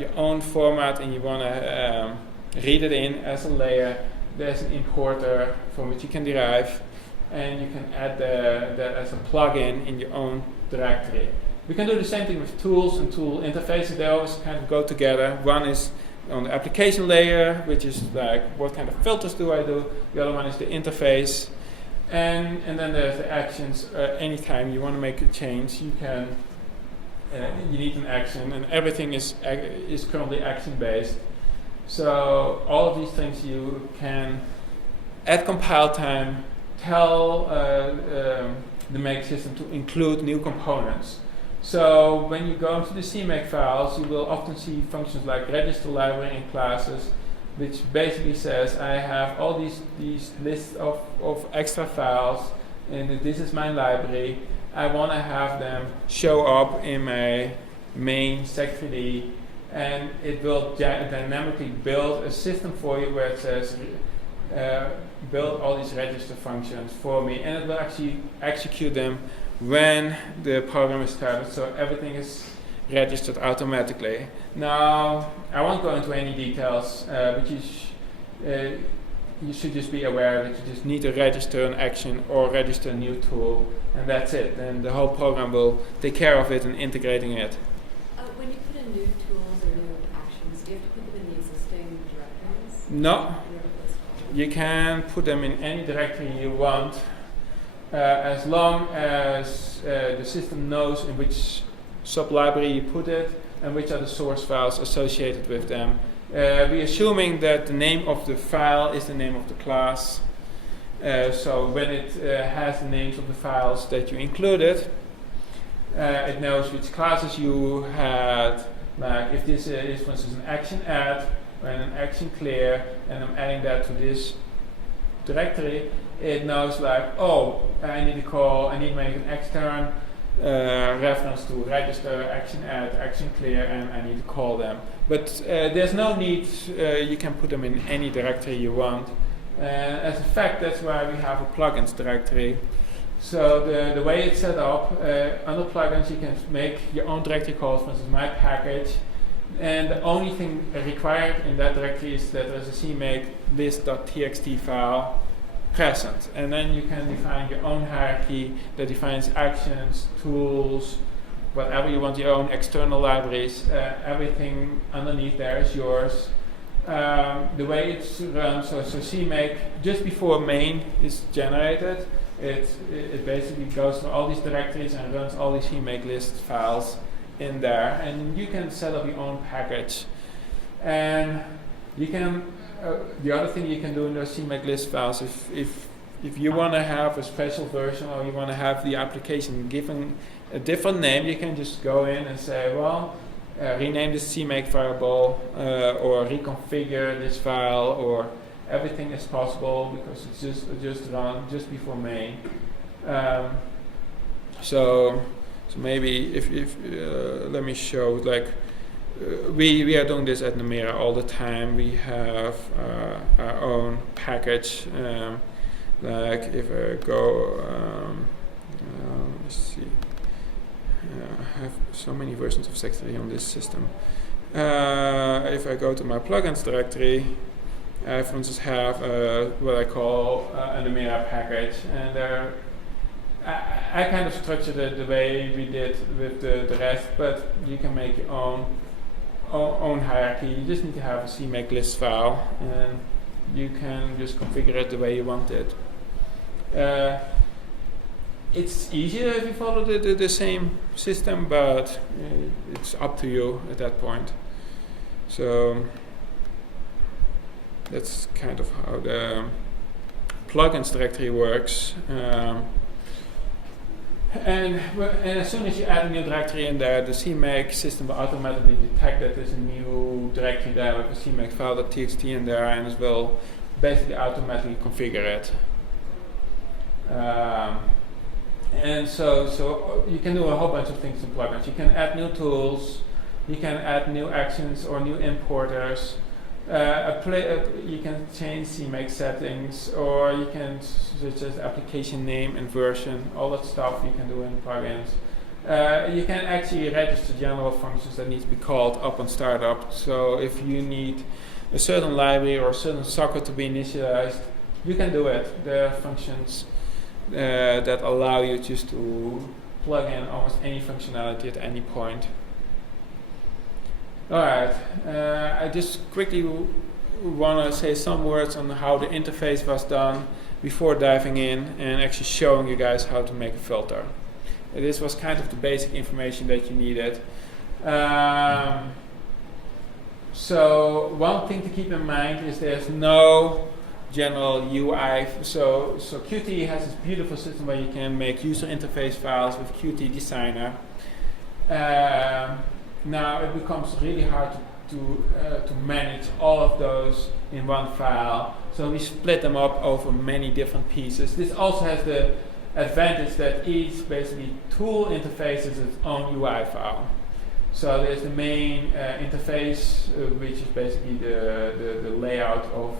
your own format and you want to read it in as a layer, there's an importer from which you can derive, and you can add that as a plugin in your own directory. We can do the same thing with tools and tool interfaces. They always kind of go together. One is on the application layer, which is like what kind of filters do I do. The other one is the interface. And then there's the actions. Anytime you want to make a change, you can. You need an action, and everything is currently action-based. So all of these things you can, at compile time, tell the make system to include new components. So when you go into the CMake files, you will often see functions like register library and classes, which basically says I have all these lists of extra files, and this is my library. I want to have them show up in my main Seg3D, and it will dynamically build a system for you where it says build all these register functions for me, and it will actually execute them when the program is started, so everything is registered automatically. Now, I won't go into any details, but you should just be aware that you just need to register an action or register a new tool, and that's it. And the whole program will take care of it and integrating it. When you put in new tools or new actions, do you have to put them in the existing directories? No. You can put them in any directory you want, as long as the system knows in which sub-library you put it and which are the source files associated with them. We're assuming that the name of the file is the name of the class. So when it has the names of the files that you included, it knows which classes you had. Like if this is, for instance, an action add and an action clear, and I'm adding that to this directory, it knows like, oh, I need to make an extern reference to register, action add, action clear, and I need to call them. But there's no need, you can put them in any directory you want. As a fact, that's why we have a plugins directory. So the way it's set up, under plugins you can make your own directory calls, for instance, my package, and the only thing required in that directory is that there's a CMake list.txt file present, and then you can define your own hierarchy that defines actions, tools, whatever you want, your own external libraries. Everything underneath there is yours. The way it's run, so CMake, just before main is generated, it basically goes to all these directories and runs all these CMake list files in there, and you can set up your own package. And you can the other thing you can do in those CMake list files, if you want to have a special version or you want to have the application given a different name, you can just go in and say, well, rename this CMake variable or reconfigure this file, or everything is possible because it's just run just before main. So maybe if let me show, like we are doing this at Numira all the time. We have our own package. Like if I go, let's see, I have so many versions of Seg3D on this system. If I go to my plugins directory, I for instance have what I call a Numira package, and there I kind of structured it the way we did with the rest, but you can make your own hierarchy. You just need to have a CMake list file, and you can just configure it the way you want it. It's easier if you follow the same system, but it's up to you at that point. So that's kind of how the plugins directory works. And as soon as you add a new directory in there, the CMake system will automatically detect that there's a new directory there with a CMake file.txt in there, and it will basically automatically configure it. And so you can do a whole bunch of things in plugins. You can add new tools, you can add new actions or new importers. You can change CMake settings, or you can such as application name and version, all that stuff you can do in plugins. You can actually register general functions that need to be called up on startup. So if you need a certain library or a certain socket to be initialized, you can do it. There are functions that allow you just to plug in almost any functionality at any point. Alright, I just quickly want to say some words on how the interface was done before diving in and actually showing you guys how to make a filter. This was kind of the basic information that you needed. So one thing to keep in mind is there's no general UI. So Qt has this beautiful system where you can make user interface files with Qt Designer. Now it becomes really hard to manage all of those in one file. So we split them up over many different pieces. This also has the advantage that each basically tool interface is its own UI file. So there's the main interface, which is basically the layout of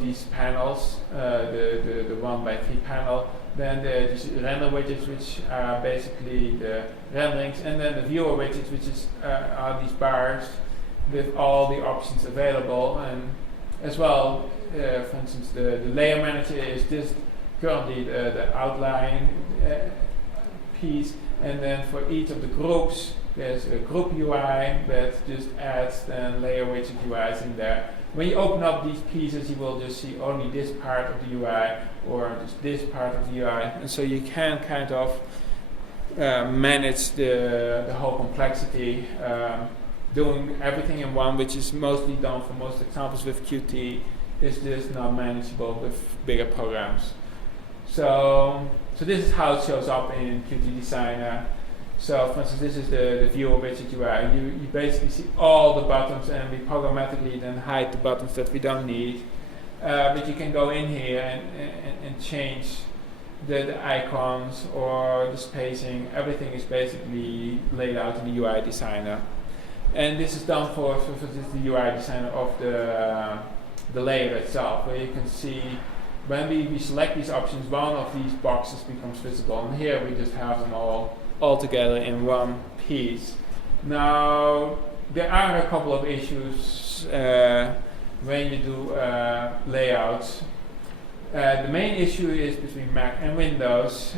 these panels, the 1x3 panel. Then there's render widgets, which are basically the renderings, and then the viewer widgets, which are these bars with all the options available. And as well, for instance, the layer manager is just currently the outline piece, and then for each of the groups, there's a group UI that just adds then layer widget UIs in there. When you open up these pieces, you will just see only this part of the UI or just this part of the UI, and so you can kind of manage the whole complexity, doing everything in one, which is mostly done for most examples with Qt, is just not manageable with bigger programs. So this is how it shows up in Qt Designer. So for instance, this is the viewer widget UI. You basically see all the buttons, and we programmatically then hide the buttons that we don't need. But you can go in here and change the icons or the spacing. Everything is basically laid out in the UI Designer. And this is done for this is the UI Designer of the layer itself, where you can see when we select these options, one of these boxes becomes visible. And here we just have them all together in one piece. Now, there are a couple of issues when you do layouts. The main issue is between Mac and Windows.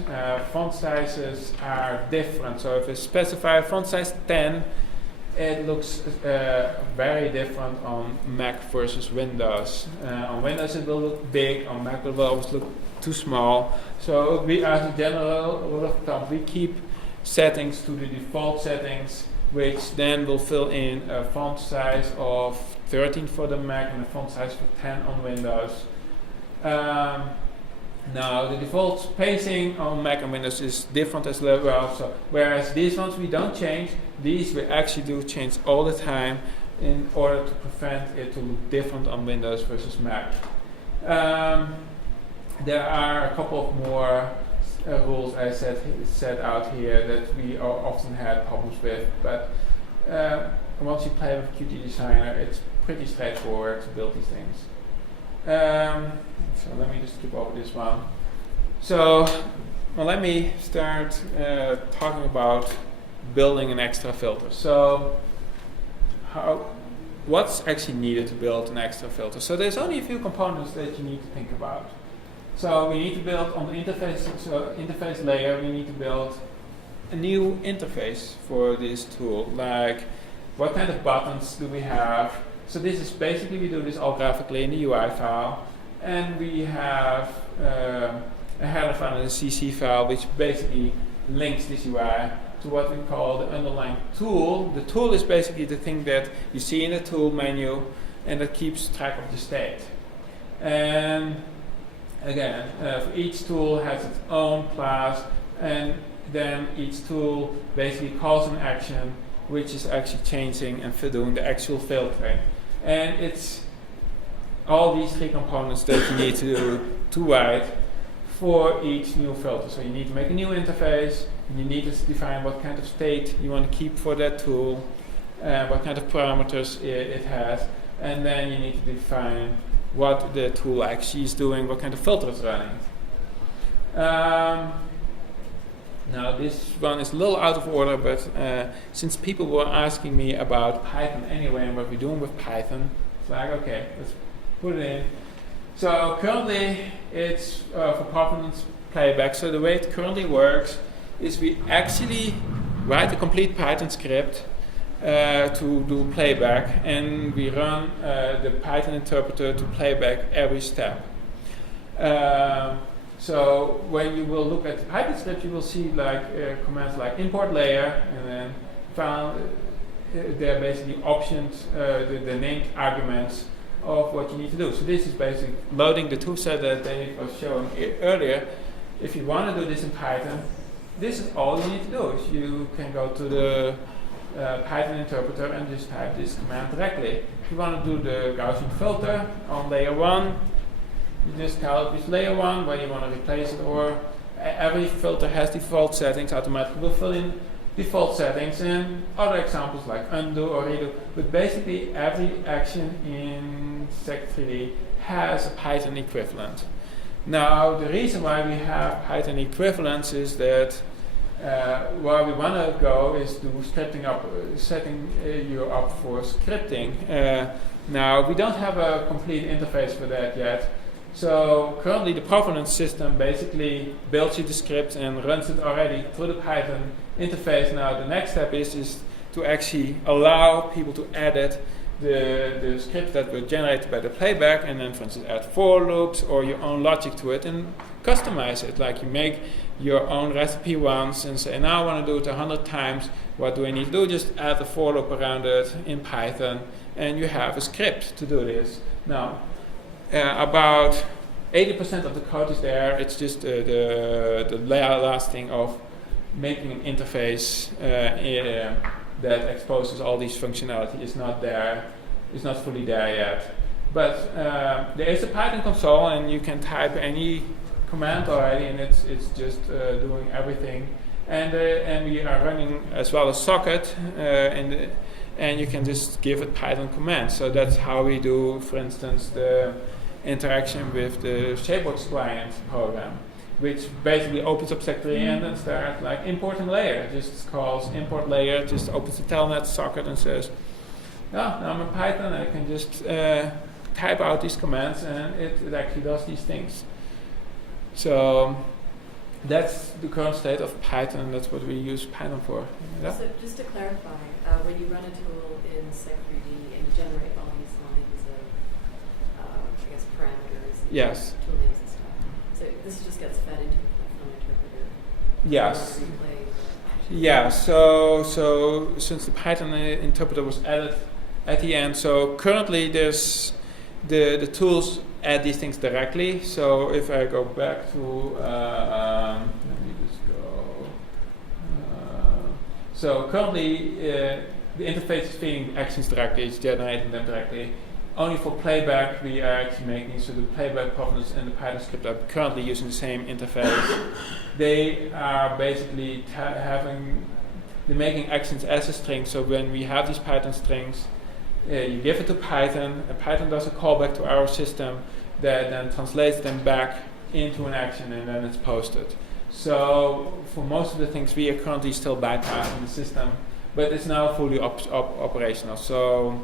Font sizes are different. So if I specify font size 10, it looks very different on Mac versus Windows. On Windows it will look big, on Mac it will always look too small. So we, as a general rule of thumb, we keep settings to the default settings, which then will fill in a font size of 13 for the Mac and a font size for 10 on Windows. Now the default spacing on Mac and Windows is different as well. So whereas these ones we don't change, these we actually do change all the time in order to prevent it to look different on Windows versus Mac. There are a couple of more rules I set out here that we often had problems with, but once you play with Qt Designer, it's pretty straightforward to build these things. So let me just skip over this one. So let me start talking about building an extra filter. So what's actually needed to build an extra filter? So there's only a few components that you need to think about. So we need to build on the interface layer, we need to build a new interface for this tool, like what kind of buttons do we have. So this is basically, we do this all graphically in the UI file, and we have a header file and a CC file, which basically links this UI to what we call the underlying tool. The tool is basically the thing that you see in the tool menu, and that keeps track of the state. And again, for each tool has its own class, and then each tool basically calls an action which is actually changing and doing the actual filtering. And it's all these three components that you need to write for each new filter. So you need to make a new interface, and you need to define what kind of state you want to keep for that tool, what kind of parameters it has, and then you need to define what the tool actually is doing, what kind of filter it's running. Now this one is a little out of order, but since people were asking me about Python anyway and what we're doing with Python, it's like, okay, let's put it in. So currently it's for performance playback. So the way it currently works is we actually write a complete Python script to do playback, and we run the Python interpreter to playback every step. So when you will look at the Python script, you will see like commands like import layer, and then they're basically options, the named arguments of what you need to do. So this is basically loading the toolset that David was showing earlier. If you want to do this in Python, this is all you need to do. Is you can go to the Python interpreter and just type this command directly. If you want to do the Gaussian filter on layer 1, you just tell it with layer 1 where you want to replace it, or every filter has default settings, automatically will fill in default settings, and other examples like undo or redo. But basically every action in Seg3D has a Python equivalent. Now the reason why we have Python equivalents is that where we want to go is to setting you up for scripting. Now we don't have a complete interface for that yet. So currently the provenance system basically builds you the script and runs it already through the Python interface. Now the next step is to actually allow people to edit the scripts that were generated by the playback, and then for instance add for loops or your own logic to it and customize it. Like you make your own recipe once and say, now I want to do it 100 times. What do I need to do? Just add a for loop around it in Python, and you have a script to do this. Now, about 80% of the code is there. It's just the last thing of making an interface that exposes all these functionality is not there. It's not fully there yet. But there is a Python console, and you can type any command already, and it's just doing everything. And we are running as well as Socket, and you can just give it Python commands. So that's how we do, for instance, the interaction with the Shapeworks client program, which basically opens up Seg3D and then starts like importing layer. It just calls import layer, just opens the telnet socket and says, yeah, now I'm in Python, and I can just type out these commands, and it actually does these things. So that's the current state of Python. That's what we use Python for. Yeah? So just to clarify, when you run a tool in Seg3D and you generate all these lines of, I guess, parameters, yes, tool names and stuff, so this just gets fed into the Python interpreter. Yes. Yeah. So since the Python interpreter was added at the end, so currently there's the tools add these things directly. So if I go back to, let me just go. So currently the interface is feeding actions directly, it's generating them directly. Only for playback we are actually making, so the playback provenance and the Python script are currently using the same interface. They are basically they're making actions as a string. So when we have these Python strings, you give it to Python, and Python does a callback to our system that then translates them back into an action, and then it's posted. So for most of the things we are currently still bypassing the system, but it's now fully operational. So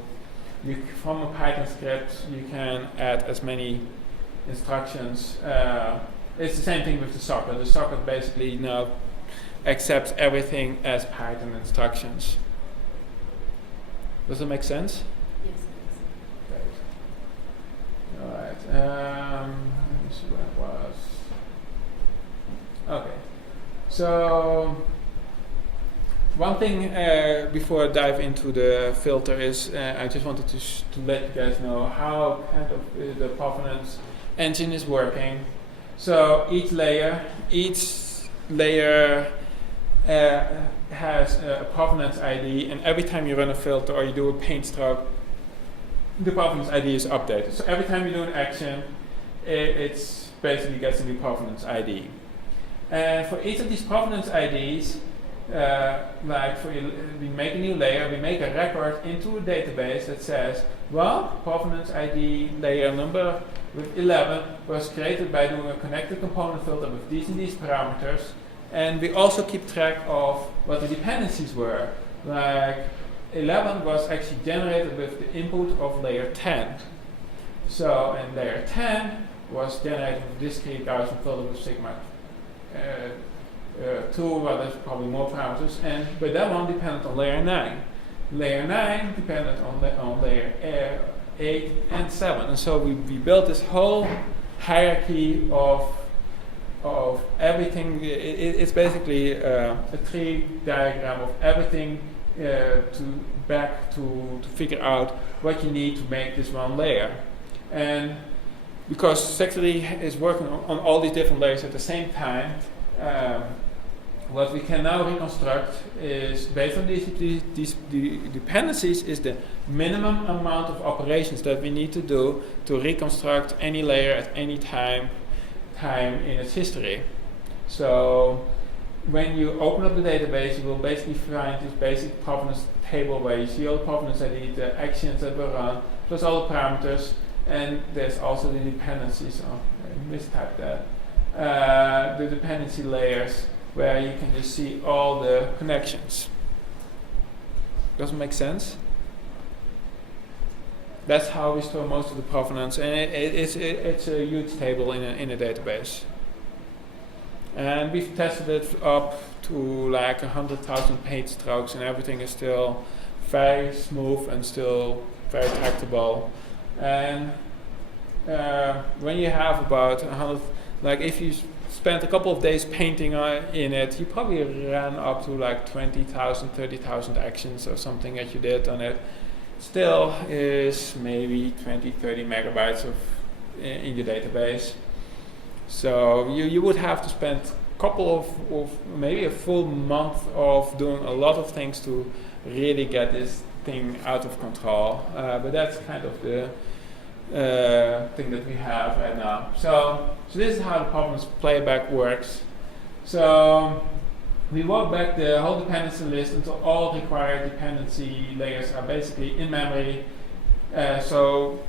from a Python script you can add as many instructions. It's the same thing with the socket. The socket basically now accepts everything as Python instructions. Does that make sense? Yes. Great. All right. Let me see where it was. Okay. So one thing before I dive into the filter is I just wanted to let you guys know how kind of the provenance engine is working. So each layer has a provenance ID, and every time you run a filter or you do a paint stroke, the provenance ID is updated. So every time you do an action, it's basically gets a new provenance ID. And for each of these provenance IDs, we make a new layer, we make a record into a database that says, well, provenance ID layer number with 11 was created by doing a connected component filter with these and these parameters. And we also keep track of what the dependencies were. Like 11 was actually generated with the input of layer 10. So, and layer 10 was generated with discrete Gaussian filter with sigma 2, well, there's probably more parameters, but that one depended on layer 9. Layer 9 depended on layer 8 and 7, and so we built this whole hierarchy of everything. It's basically a tree diagram of everything to figure out what you need to make this one layer. And because Seg3D is working on all these different layers at the same time, what we can now reconstruct is, based on these dependencies, is the minimum amount of operations that we need to do to reconstruct any layer at any time in its history. So when you open up the database, you will basically find this basic provenance table where you see all the provenance ID, the actions that were run, plus all the parameters, and there's also the dependencies. Oh, I mistyped that. The dependency layers, where you can just see all the connections. Doesn't make sense? That's how we store most of the provenance, and it's a huge table in a database. And we've tested it up to like 100,000 page strokes, and everything is still very smooth and still very tractable. And when you have about 100, like if you spent a couple of days painting in it, you probably ran up to like 20,000, 30,000 actions or something that you did on it. Still is maybe 20, 30 megabytes in your database. So you would have to spend a couple of maybe a full month of doing a lot of things to really get this thing out of control. But that's kind of the thing that we have right now. So this is how the provenance playback works. So we walk back the whole dependency list until all required dependency layers are basically in memory. So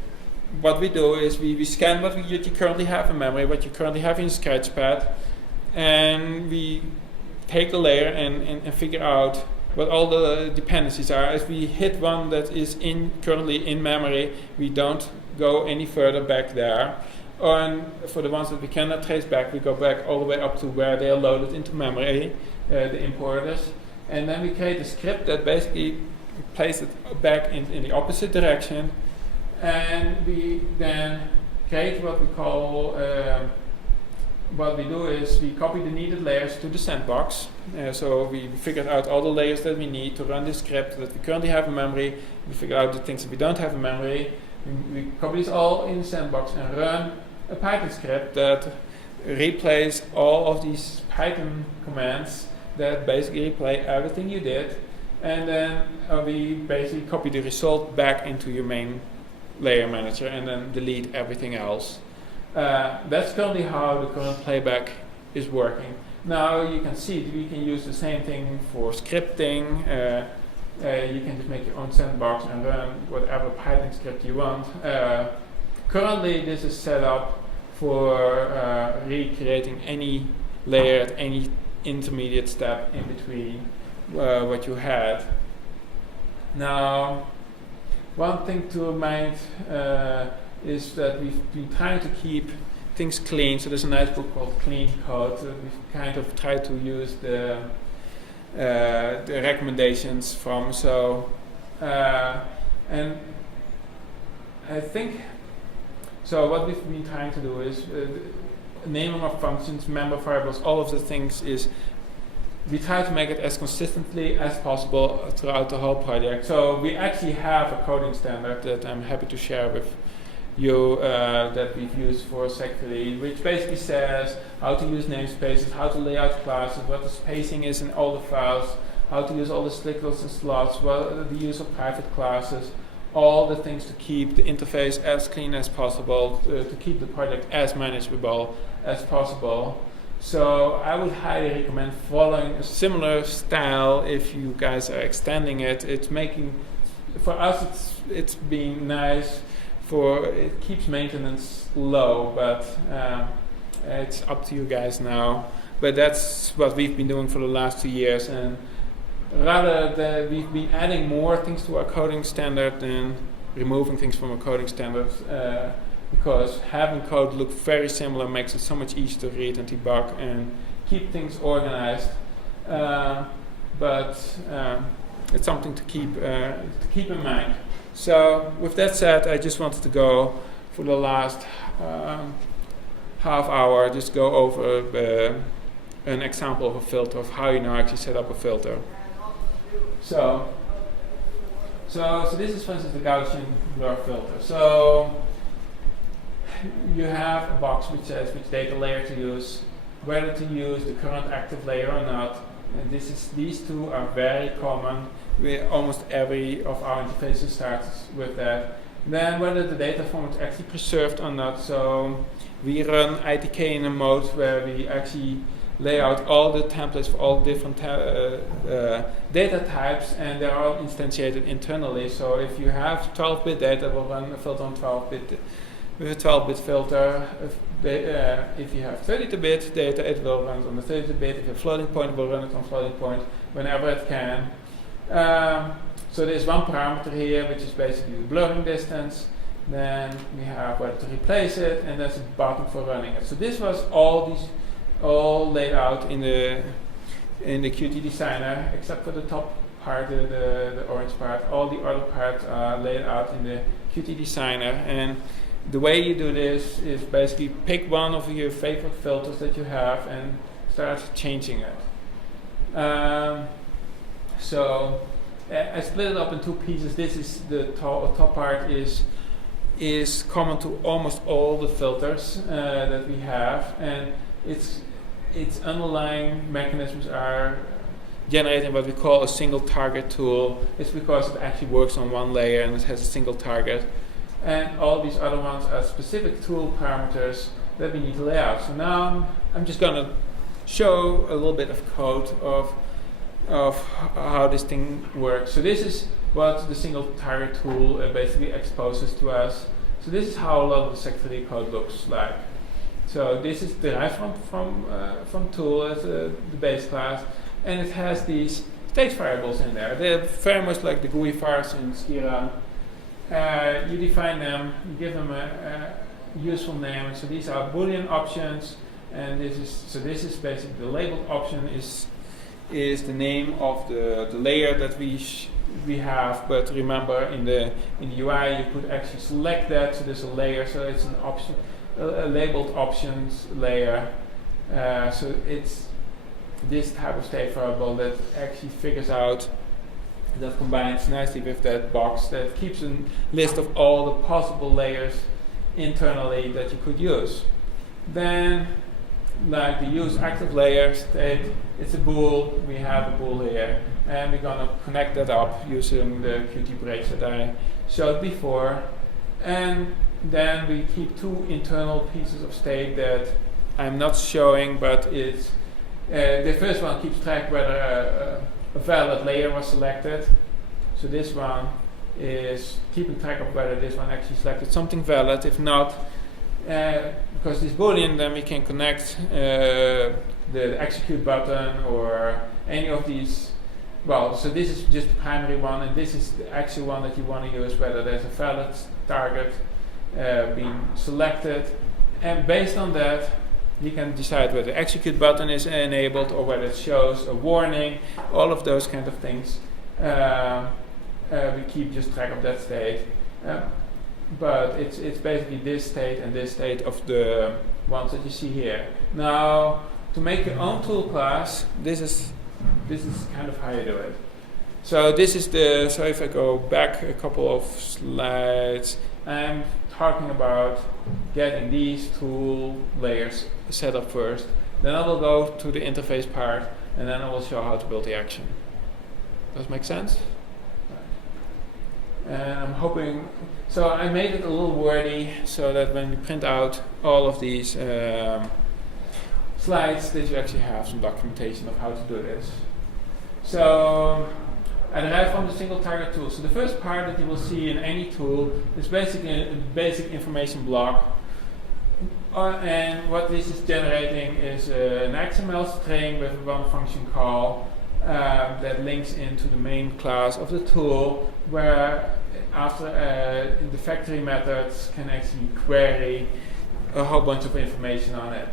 what we do is we scan what you currently have in memory, what you currently have in Sketchpad, and we take the layer and figure out what all the dependencies are. If we hit one that is currently in memory, we don't go any further back there. And for the ones that we cannot trace back, we go back all the way up to where they are loaded into memory, the importers. And then we create a script that basically places it back in the opposite direction. And we then create what we call, what we do is we copy the needed layers to the sandbox. So we figured out all the layers that we need to run this script that we currently have in memory. We figure out the things that we don't have in memory. We copy this all in the sandbox and run a Python script that replays all of these Python commands that basically replay everything you did. And then we basically copy the result back into your main layer manager and then delete everything else. That's currently how the current playback is working. Now you can see we can use the same thing for scripting. You can just make your own sandbox and run whatever Python script you want. Currently this is set up for recreating any layer at any intermediate step in between what you had. Now, one thing to mind is that we've been trying to keep things clean. So there's a nice book called Clean Code. We've kind of tried to use the recommendations from. So, and I think, so what we've been trying to do is naming of functions, member variables, all of the things is we try to make it as consistently as possible throughout the whole project. So we actually have a coding standard that I'm happy to share with you that we've used for Seg3D, which basically says how to use namespaces, how to lay out classes, what the spacing is in all the files, how to use all the slickles and slots, what the use of private classes, all the things to keep the interface as clean as possible, to keep the project as manageable as possible. So I would highly recommend following a similar style if you guys are extending it. It's making, for us it's being nice, it keeps maintenance low, but it's up to you guys now. But that's what we've been doing for the last 2 years, and rather we've been adding more things to our coding standard than removing things from our coding standard, because having code look very similar makes it so much easier to read and debug and keep things organized, but it's something to keep in mind. So with that said, I just wanted to go for the last half hour, just go over an example of a filter, of how you now actually set up a filter. So this is, for instance, the Gaussian blur filter. So you have a box which says which data layer to use, whether to use the current active layer or not. And these two are very common. Almost every of our interfaces starts with that. Then whether the data format is actually preserved or not. So we run ITK in a mode where we actually lay out all the templates for all different data types, and they're all instantiated internally. So if you have 12-bit data, we'll run a filter on 12-bit with a 12-bit filter. If you have 32-bit data, it will run on the 32-bit. If you have floating point, it will run it on floating point whenever it can. So there's one parameter here, which is basically the blurring distance. Then we have whether to replace it, and there's a button for running it. So this was all laid out in the Qt designer, except for the top part, the orange part. All the other parts are laid out in the Qt designer. And the way you do this is basically pick one of your favorite filters that you have and start changing it. So I split it up in two pieces. This is the top part is common to almost all the filters that we have, and its underlying mechanisms are generating what we call a single target tool. It's because it actually works on one layer and it has a single target. And all these other ones are specific tool parameters that we need to lay out. So now I'm just going to show a little bit of code of how this thing works. So this is what the single target tool basically exposes to us. So this is how a lot of the Seg3D code looks like. So this is derived from tool as the base class, and it has these state variables in there. They're very much like the GUI files in Skira. You define them, you give them a useful name. So these are Boolean options, and this is basically the labeled option is the name of the layer that we have. But remember, in the UI you could actually select that. So there's a layer. So it's an option, a labeled options layer. So it's this type of state variable that actually figures out, that combines nicely with that box that keeps a list of all the possible layers internally that you could use. Then, like the use active layer state, it's a bool. We have a bool here, and we're gonna connect that up using the Qt breaks that I showed before. And then we keep two internal pieces of state that I'm not showing, but it's the first one keeps track whether a valid layer was selected. So this one is keeping track of whether this one actually selected something valid. If not, because this Boolean, then we can connect the execute button or any of these. Well, so this is just the primary one, and this is the actual one that you want to use, whether there's a valid target being selected. And based on that, you can decide whether the execute button is enabled or whether it shows a warning, all of those kind of things. We keep just track of that state. But it's basically this state and this state of the ones that you see here. Now, to make your own tool class, this is kind of how you do it. So this is so if I go back a couple of slides, I'm talking about getting these tool layers set up first. Then I will go to the interface part, and then I will show how to build the action. Does it make sense? Right. And I'm hoping, so I made it a little wordy so that when we print out all of these slides, that you actually have some documentation of how to do this. So I derive from the single target tool. So the first part that you will see in any tool is basically a basic information block. And what this is generating is an XML string with one function call that links into the main class of the tool, where after the factory methods can actually query a whole bunch of information on it.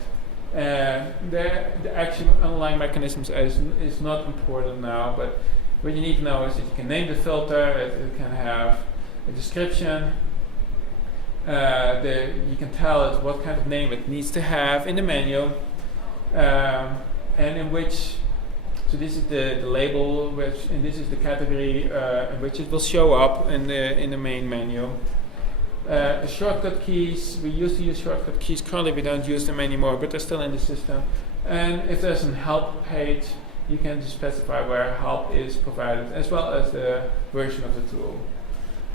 The actual underlying mechanisms is not important now, but what you need to know is that you can name the filter, it can have a description, you can tell it what kind of name it needs to have in the menu, and in which, so this is the label, and this is the category in which it will show up in the main menu. Shortcut keys, we used to use shortcut keys, currently we don't use them anymore, but they're still in the system. And if there's a help page, you can just specify where help is provided, as well as the version of the tool.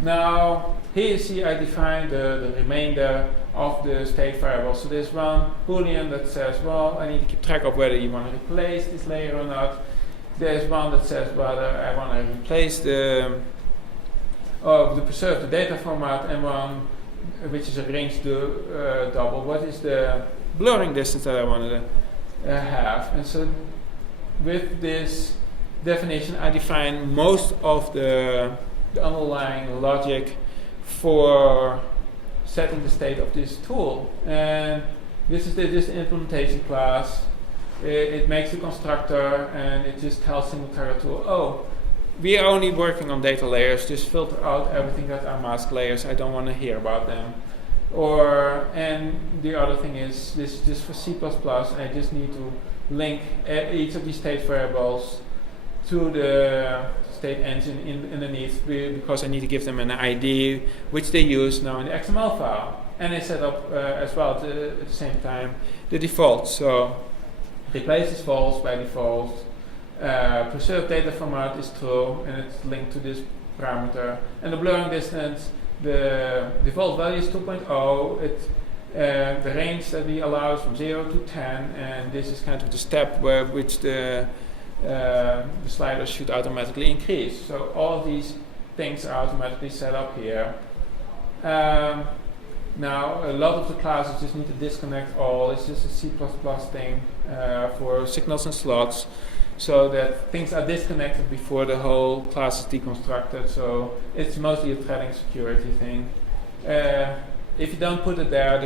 Now, here you see I define the remainder of the state variable. So there's one boolean that says, well, I need to keep track of whether you want to replace this layer or not. There's one that says whether I want to replace the preserve the data format, and one which is arranged to double. What is the blurring distance that I want to have? And so with this definition, I define most of the underlying logic for setting the state of this tool. And this is this implementation class. It makes a constructor, and it just tells single target tool, oh, we are only working on data layers, just filter out everything that are mask layers, I don't want to hear about them. And the other thing is, this is just for C++, I just need to link each of these state variables to the state engine underneath, because I need to give them an ID, which they use now in the XML file. And I set up as well at the same time the default. So replace is false by default. Preserve data format is true, and it's linked to this parameter. And the blurring distance, the default value is 2.0. The range that we allow is from 0 to 10, and this is kind of the step which the sliders should automatically increase. So all of these things are automatically set up here. Now, a lot of the classes just need to disconnect all. It's just a C++ thing for signals and slots, so that things are disconnected before the whole class is deconstructed. So it's mostly a threading security thing. If you don't put it there,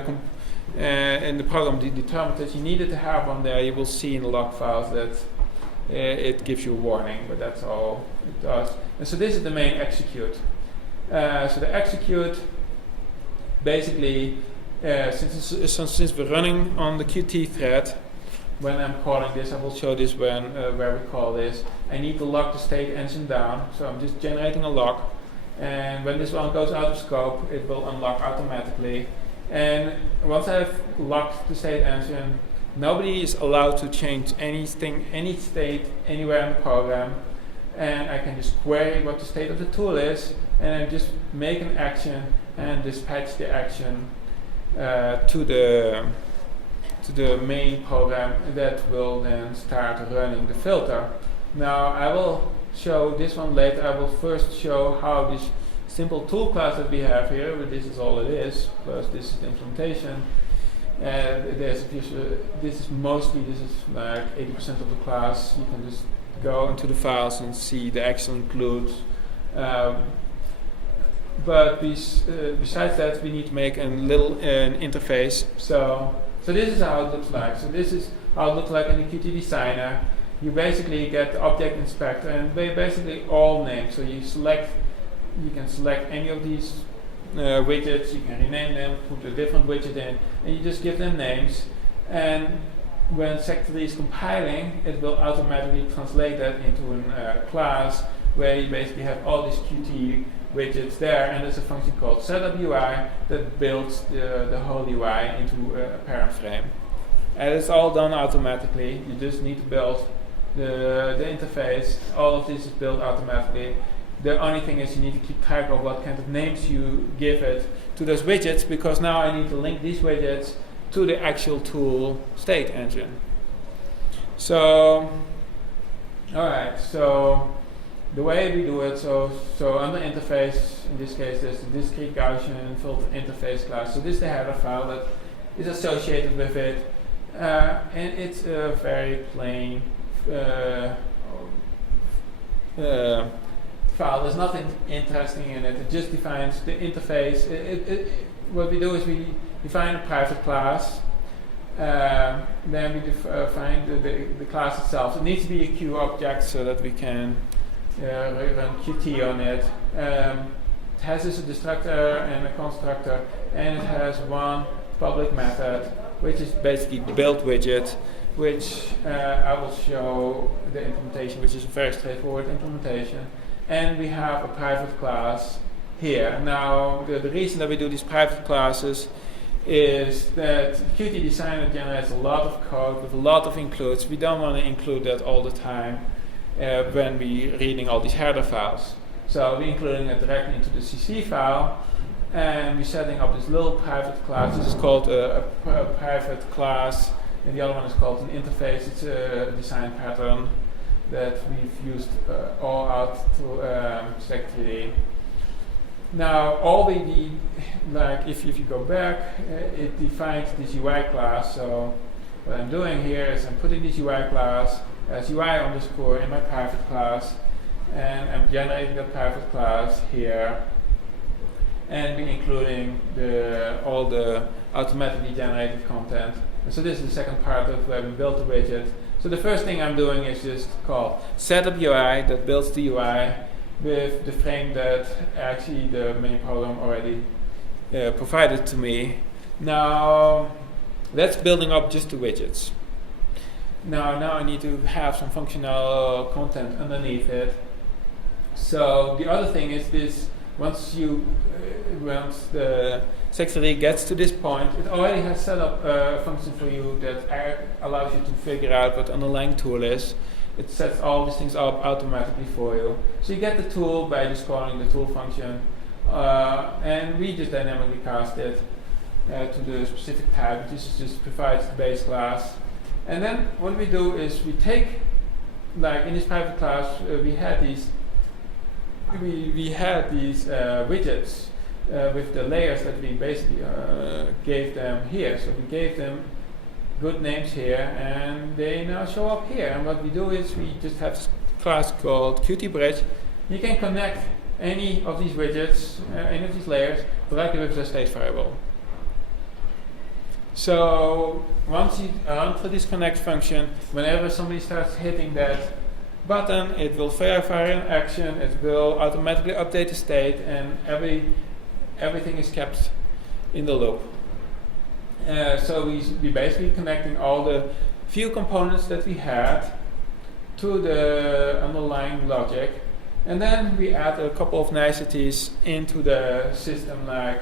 in the program determined that you needed to have one there, you will see in the log files that it gives you a warning, but that's all it does. And so this is the main execute. So the execute, basically, since we're running on the Qt thread, when I'm calling this, I will show this where we call this. I need to lock the state engine down, so I'm just generating a lock. And when this one goes out of scope, it will unlock automatically. And once I've locked the state engine, nobody is allowed to change anything, any state, anywhere in the program. And I can just query what the state of the tool is, and I just make an action and dispatch the action to the main program that will then start running the filter. Now I will show this one later. I will first show how this simple tool class that we have here, but this is all it is, plus this is the implementation. This is like 80% of the class. You can just go into the files and see the actual includes. But besides that, we need to make a little interface. So this is how it looks like. So this is how it looks like in the Qt Designer. You basically get the object inspector, and they basically all named. So you can select any of these widgets, you can rename them, put a different widget in, and you just give them names. And when Seg3D is compiling, it will automatically translate that into a class where you basically have all these Qt widgets there, and there's a function called setup_UI that builds the whole UI into a parent frame. And it's all done automatically. You just need to build the interface. All of this is built automatically. The only thing is you need to keep track of what kind of names you give it to those widgets, because now I need to link these widgets to the actual tool state engine. So, alright, so the way we do it, so under interface, in this case there's the discrete Gaussian filter interface class. So this is the header file that is associated with it, and it's a very plain file. There's nothing interesting in it. It just defines the interface. What we do is we define a private class, Then we define the class itself. It needs to be a Q object so that we can run Qt on it. It has a destructor and a constructor, and it has one public method, which is basically the build widget, which I will show the implementation, which is a very straightforward implementation. And we have a private class here. Now, the reason that we do these private classes is that Qt Designer generates a lot of code with a lot of includes. We don't want to include that all the time when we're reading all these header files. So we're including it directly into the CC file, and we're setting up this little private class. This is called a private class, and the other one is called an interface. It's a design pattern that we've used all out to Seg3D. Now, all we need, like if you go back, it defines this UI class. So what I'm doing here is I'm putting this UI class as UI underscore in my private class, and I'm generating the private class here, and we're including all the automatically generated content. And so this is the second part of where we built the widget. So the first thing I'm doing is just call setup UI that builds the UI with the frame that actually the main program already provided to me. Now that's building up just the widgets. Now I need to have some functional content underneath it. So the other thing is this: once the Seg3D gets to this point, it already has set up a function for you that allows you to figure out what the underlying tool is. It sets all these things up automatically for you. So you get the tool by just calling the tool function, and we just dynamically cast it to the specific type, which just provides the base class. And then what we do is we take, like in this private class, we had these widgets with the layers that we basically gave them here. So we gave them good names here, and they now show up here. And what we do is we just have this class called QtBridge. You can connect any of these widgets, any of these layers, directly with the state variable. So once you run through this connect function, whenever somebody starts hitting that button, it will verify an action, it will automatically update the state, and everything is kept in the loop. So we basically connecting all the few components that we had to the underlying logic, and then we add a couple of niceties into the system, like,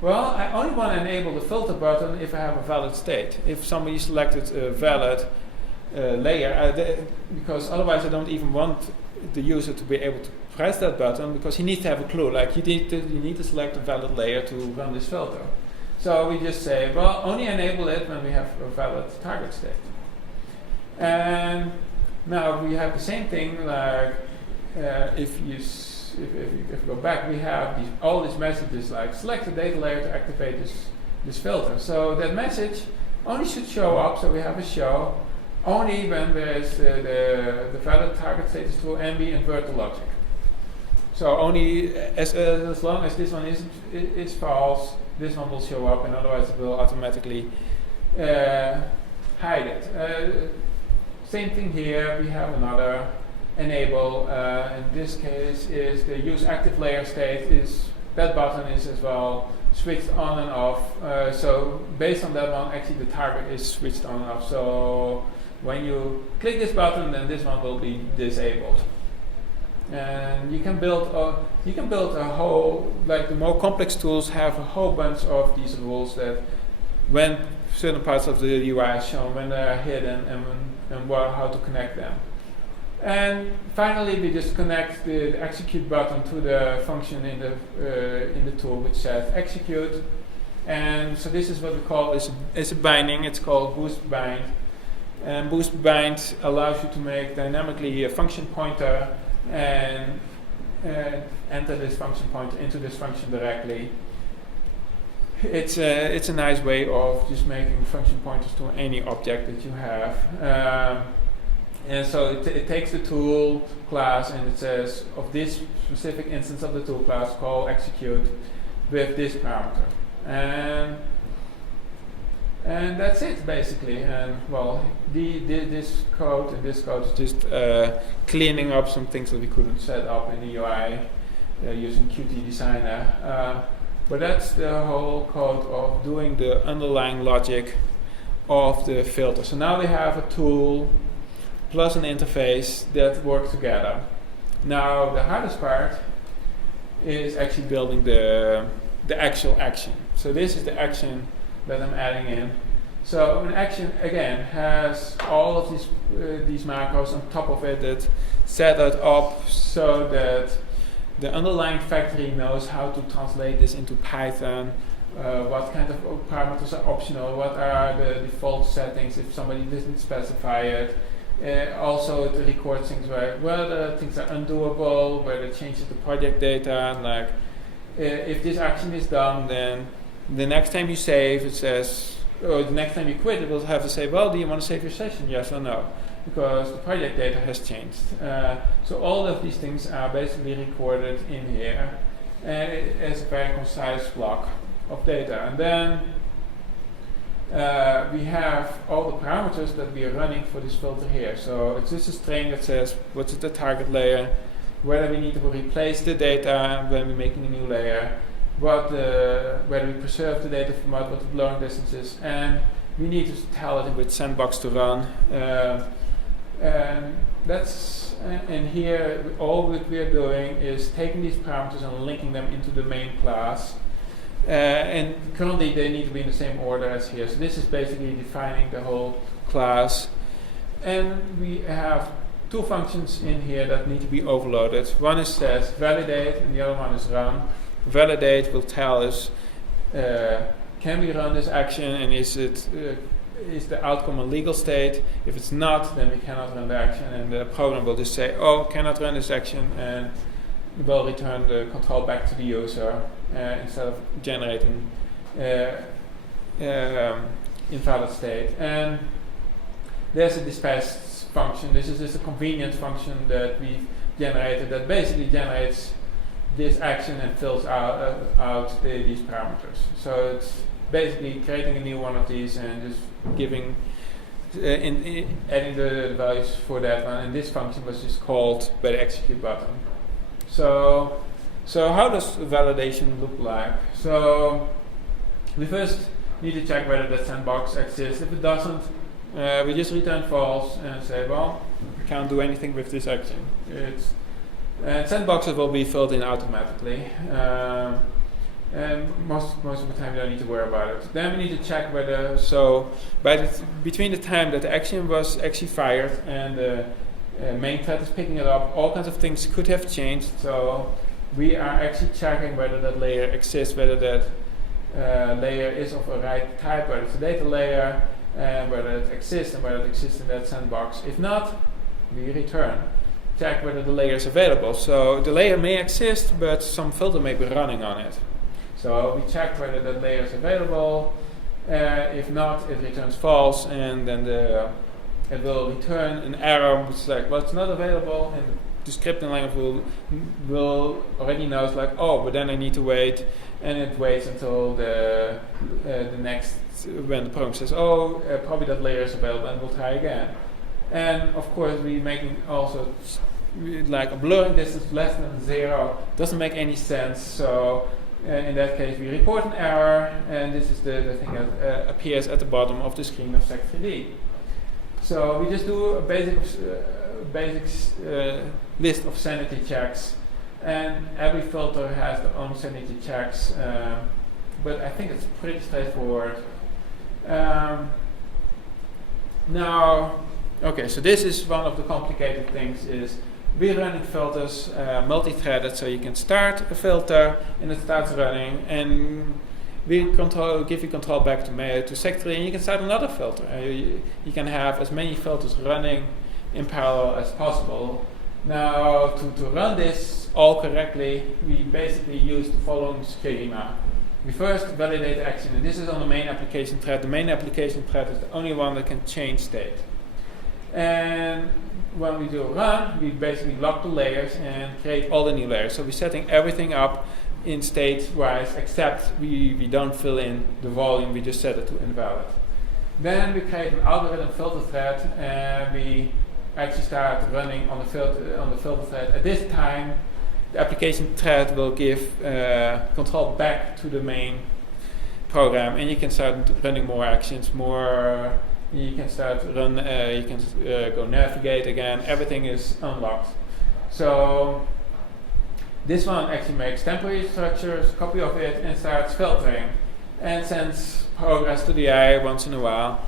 well, I only want to enable the filter button if I have a valid state. If somebody selected a valid layer, because otherwise I don't even want the user to be able to press that button, because he needs to have a clue, like you need to select a valid layer to run this filter. So we just say, well, only enable it when we have a valid target state. And now we have the same thing, like if you go back, we have all these messages like select a data layer to activate this filter. So that message only should show up, so we have a show, only when there's the valid target state is true and we invert the logic. So only as long as this one is false, this one will show up, and otherwise it will automatically hide it. Same thing here, we have another enable. In this case is the use active layer state, that button is as well switched on and off. So based on that one, actually the target is switched on and off. So when you click this button, then this one will be disabled. And you can build a whole, like the more complex tools have a whole bunch of these rules that when certain parts of the UI are shown, when they are hidden, and how to connect them. And finally, we just connect the execute button to the function in the tool which says execute. And so this is what we call is a binding. It's called boost bind. And boost bind allows you to make dynamically a function pointer and enter this function pointer into this function directly. It's a nice way of just making function pointers to any object that you have. And so it takes the tool class and it says of this specific instance of the tool class, call execute with this parameter. And And that's it basically. And well, this code is just cleaning up some things that we couldn't set up in the UI using Qt Designer. But that's the whole code of doing the underlying logic of the filter. So now we have a tool plus an interface that work together. Now the hardest part is actually building the actual action. So this is the action that I'm adding in. So an action again has all of these macros on top of it that set it up so that the underlying factory knows how to translate this into Python, what kind of parameters are optional, what are the default settings if somebody didn't specify it. Also it records things whether things are undoable, whether it changes the project data, like if this action is done, then the next time you save it says, or the next time you quit it will have to say, well, do you want to save your session, yes or no? Because the project data has changed. So all of these things are basically recorded in here, and it's a very concise block of data. And then we have all the parameters that we are running for this filter here. So it's just a string that says what's the target layer, whether we need to replace the data when we're making a new layer, whether we preserve the data format, what the blowing distance is, and we need to tell it which sandbox to run. And here all that we are doing is taking these parameters and linking them into the main class. And currently they need to be in the same order as here. So this is basically defining the whole class. And we have two functions in here that need to be overloaded. One is says validate, and the other one is run. Validate will tell us, can we run this action, and is the outcome a legal state? If it's not, then we cannot run the action, and the program will just say, oh, cannot run this action, and will return the control back to the user instead of generating invalid state. And there's a dispatch function. This is just a convenience function that we've generated that basically generates this action and fills out these parameters. So it's basically creating a new one of these and just giving adding the values for that one. And this function was just called by the execute button. So how does validation look like? So we first need to check whether that sandbox exists. If it doesn't, we just return false and say, well, we can't do anything with this action. And sandboxes will be filled in automatically. And most of the time you don't need to worry about it. Then we need to check whether, between the time that the action was actually fired and the main thread is picking it up, all kinds of things could have changed. So we are actually checking whether that layer exists, whether that layer is of a right type, whether it's a data layer, and whether it exists, and whether it exists in that sandbox. If not, we return. Check whether the layer is available. So the layer may exist, but some filter may be running on it. So we check whether that layer is available. If not, it returns false, and then it will return an error which is like, well, it's not available, and the scripting language will already know, it's like, oh, but then I need to wait, and it waits until the next, when the program says, oh, probably that layer is available, and we'll try again. And of course, we making also like a blurring distance less than 0 doesn't make any sense. So in that case, we report an error, and this is the thing that appears at the bottom of the screen of Seg3D. So we just do a basic list of sanity checks, and every filter has their own sanity checks. But I think it's pretty straightforward. Now, okay, so this is one of the complicated things. Is we're running filters multi-threaded, so you can start a filter and it starts running, and we give you control back to Seg3D, and you can start another filter. You can have as many filters running in parallel as possible. Now, to run this all correctly, we basically use the following schema. We first validate the action, and this is on the main application thread. The main application thread is the only one that can change state. And when we do a run, we basically lock the layers and create all the new layers. So we're setting everything up in state-wise, except we don't fill in the volume, we just set it to invalid. Then we create an algorithm filter thread, and we actually start running on the filter thread. At this time, the application thread will give control back to the main program, and you can start running more actions, you can start run, you can go navigate again, everything is unlocked. So this one actually makes temporary structures, copy of it, and starts filtering, and sends progress to the AI once in a while.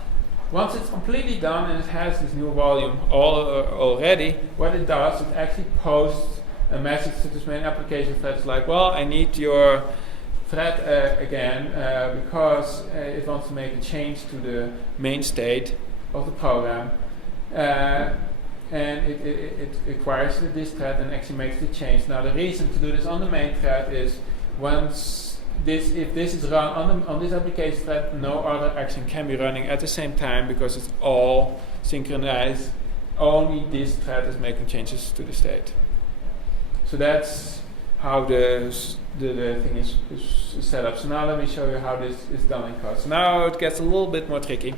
Once it's completely done and it has this new volume already, what it does, it actually posts a message to this main application thread. It's like, well, I need your thread again because it wants to make a change to the main state of the program. And it requires this thread and actually makes the change. Now the reason to do this on the main thread is if this is run on this application thread, no other action can be running at the same time because it's all synchronized. Only this thread is making changes to the state. So that's how the thing is set up. So now let me show you how this is done in code. So now it gets a little bit more tricky.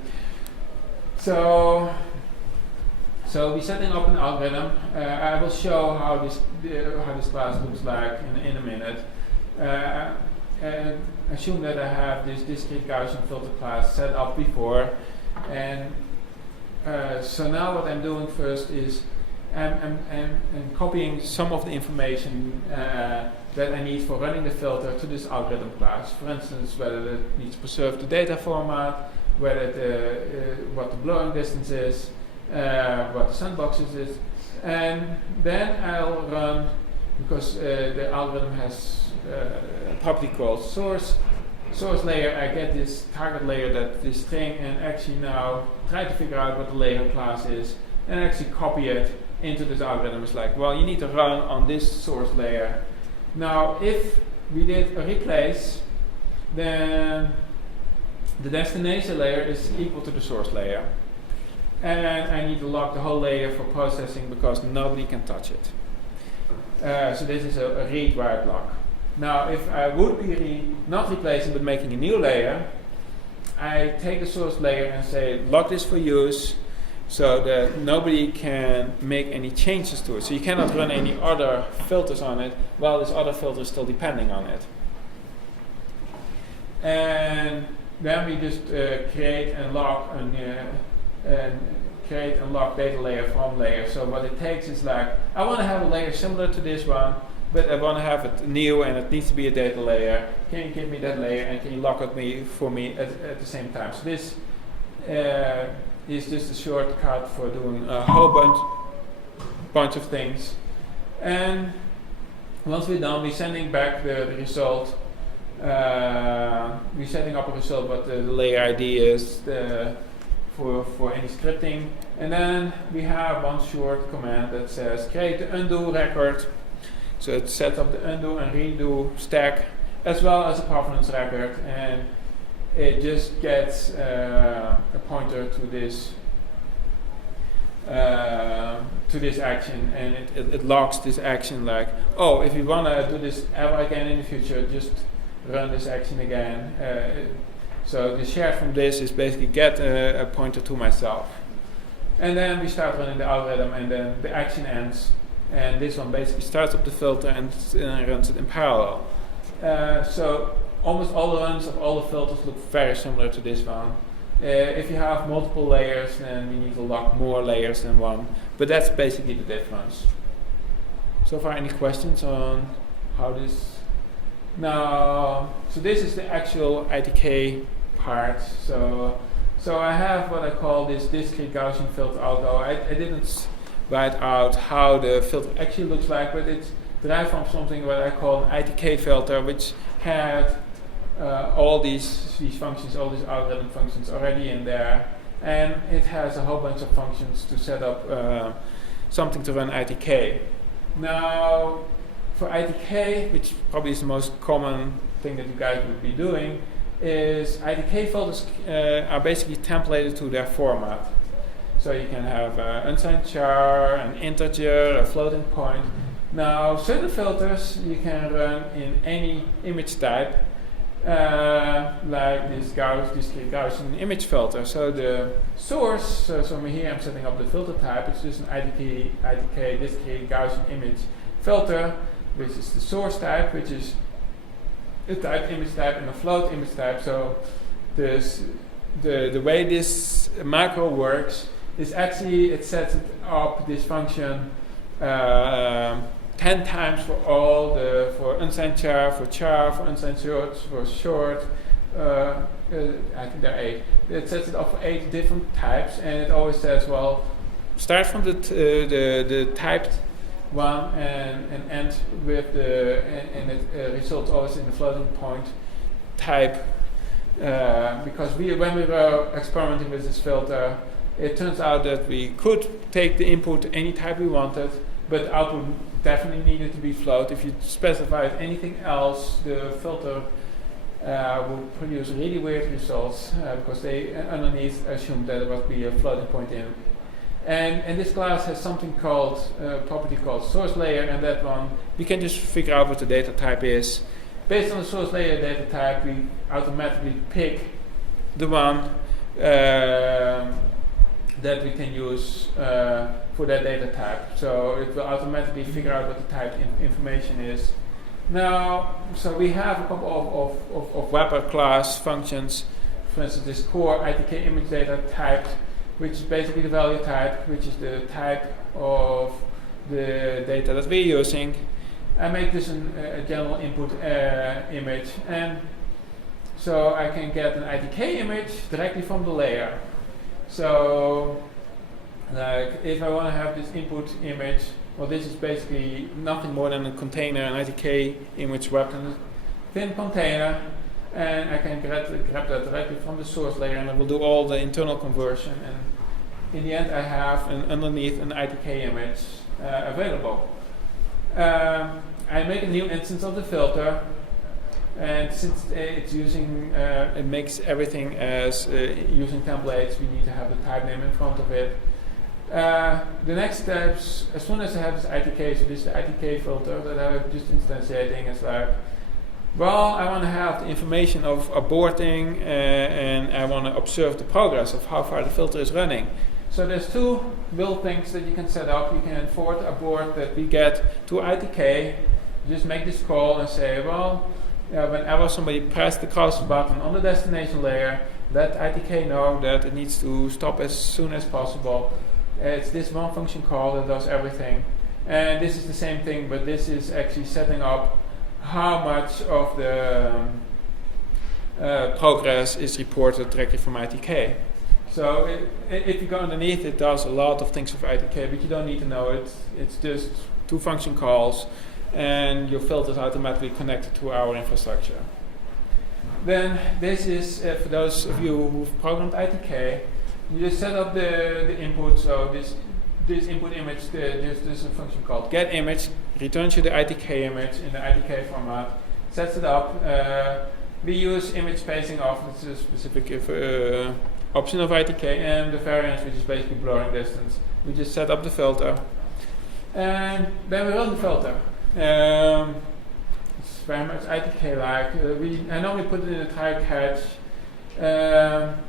So we're setting up an algorithm. I will show how this class looks like in a minute. And assume that I have this discrete Gaussian filter class set up before. And so now what I'm doing first is I'm copying some of the information that I need for running the filter to this algorithm class. For instance, whether it needs to preserve the data format, whether what the blurring distance is, what the sandboxes is, and then I'll run, because the algorithm has a property called source layer. I get this target layer, that this string, and actually now try to figure out what the layer class is, and actually copy it into this algorithm. It's like, well, you need to run on this source layer. Now, if we did a replace, then the destination layer is equal to the source layer. And I need to lock the whole layer for processing because nobody can touch it. So this is a read-write lock. Now, if I would be not replacing but making a new layer, I take the source layer and say, lock this for use, so that nobody can make any changes to it. So you cannot run any other filters on it while this other filter is still depending on it. And then we just create and lock data layer from layer. So what it takes is like, I want to have a layer similar to this one, but I want to have it new and it needs to be a data layer. Can you give me that layer and can you lock it for me at the same time? So this is just a shortcut for doing a whole bunch of things. And once we're done, we're sending back the result. We're setting up a result, what the layer ID is for any scripting. And then we have one short command that says create the undo record. So it sets up the undo and redo stack as well as a provenance record, and it just gets a pointer to this action, and it logs this action like, oh, if you want to do this ever again in the future, just run this action again. So the share from this is basically get a pointer to myself. And then we start running the algorithm, and then the action ends. And this one basically starts up the filter and runs it in parallel. So almost all the runs of all the filters look very similar to this one. If you have multiple layers, then we need to lock more layers than one. But that's basically the difference. So far, any questions on how this? Now, so this is the actual ITK part. So I have what I call this discrete Gaussian filter algo. I didn't write out how the filter actually looks like, but it's derived from something what I call an ITK filter, which had all these functions, all these algorithm functions already in there, and it has a whole bunch of functions to set up something to run ITK. Now, for ITK, which probably is the most common thing that you guys would be doing, is ITK filters are basically templated to their format. So you can have an unsigned char, an integer, a floating point. Now, certain filters you can run in any image type. like this Gaussian image filter. So the source, so here I'm setting up the filter type. It's just an ITK discrete Gaussian image filter, which is the source type, which is a type image type and a float image type. So the way this macro works is actually it sets up this function 10 times for unsigned char, for unsigned short, for short. I think there are 8. It sets it up for 8 different types, and it always says, well, start from the typed one and end with and it results always in the floating point type. Because when we were experimenting with this filter, it turns out that we could take the input any type we wanted, but the output definitely needed to be float. If you specified anything else, the filter will produce really weird results because they underneath assumed that it would be a floating point in. And this class has something called property called source layer, and that one we can just figure out what the data type is. Based on the source layer data type, we automatically pick the one that we can use for that data type. So it will automatically figure out what the type information is. Now, so we have a couple of wrapper class functions. For instance, this core ITK image data type, which is basically the value type, which is the type of the data that we're using. I make this a general input image, and so I can get an ITK image directly from the layer. So, like if I want to have this input image, well, this is basically nothing more than a container, an ITK image wrapped in a thin container, and I can grab that directly from the source layer, and I will do all the internal conversion, and in the end I have underneath an ITK image available. I make a new instance of the filter, and since it's using, it makes everything as using templates, we need to have the type name in front of it. The next steps, as soon as I have this ITK, so this is the ITK filter that I'm just instantiating, is like, well, I want to have the information of aborting, and I want to observe the progress of how far the filter is running. So there's 2 build things that you can set up. You can forward abort that we get to ITK. Just make this call and say, well, whenever somebody pressed the cross button on the destination layer, let ITK know that it needs to stop as soon as possible. It's this one function call that does everything. And this is the same thing, but this is actually setting up how much of the progress is reported directly from ITK. So if you go underneath, it does a lot of things with ITK, but you don't need to know it. It's just 2 function calls, and your filter is automatically connected to our infrastructure. Then this is, for those of you who've programmed ITK, you just set up the input. So this input image, there's a function called getImage, returns you the ITK image in the ITK format, sets it up. We use image spacing off, it's a specific option of ITK, and the variance, which is basically blurring distance. We just set up the filter, and then we run the filter. It's very much ITK-like. I normally put it in a try catch.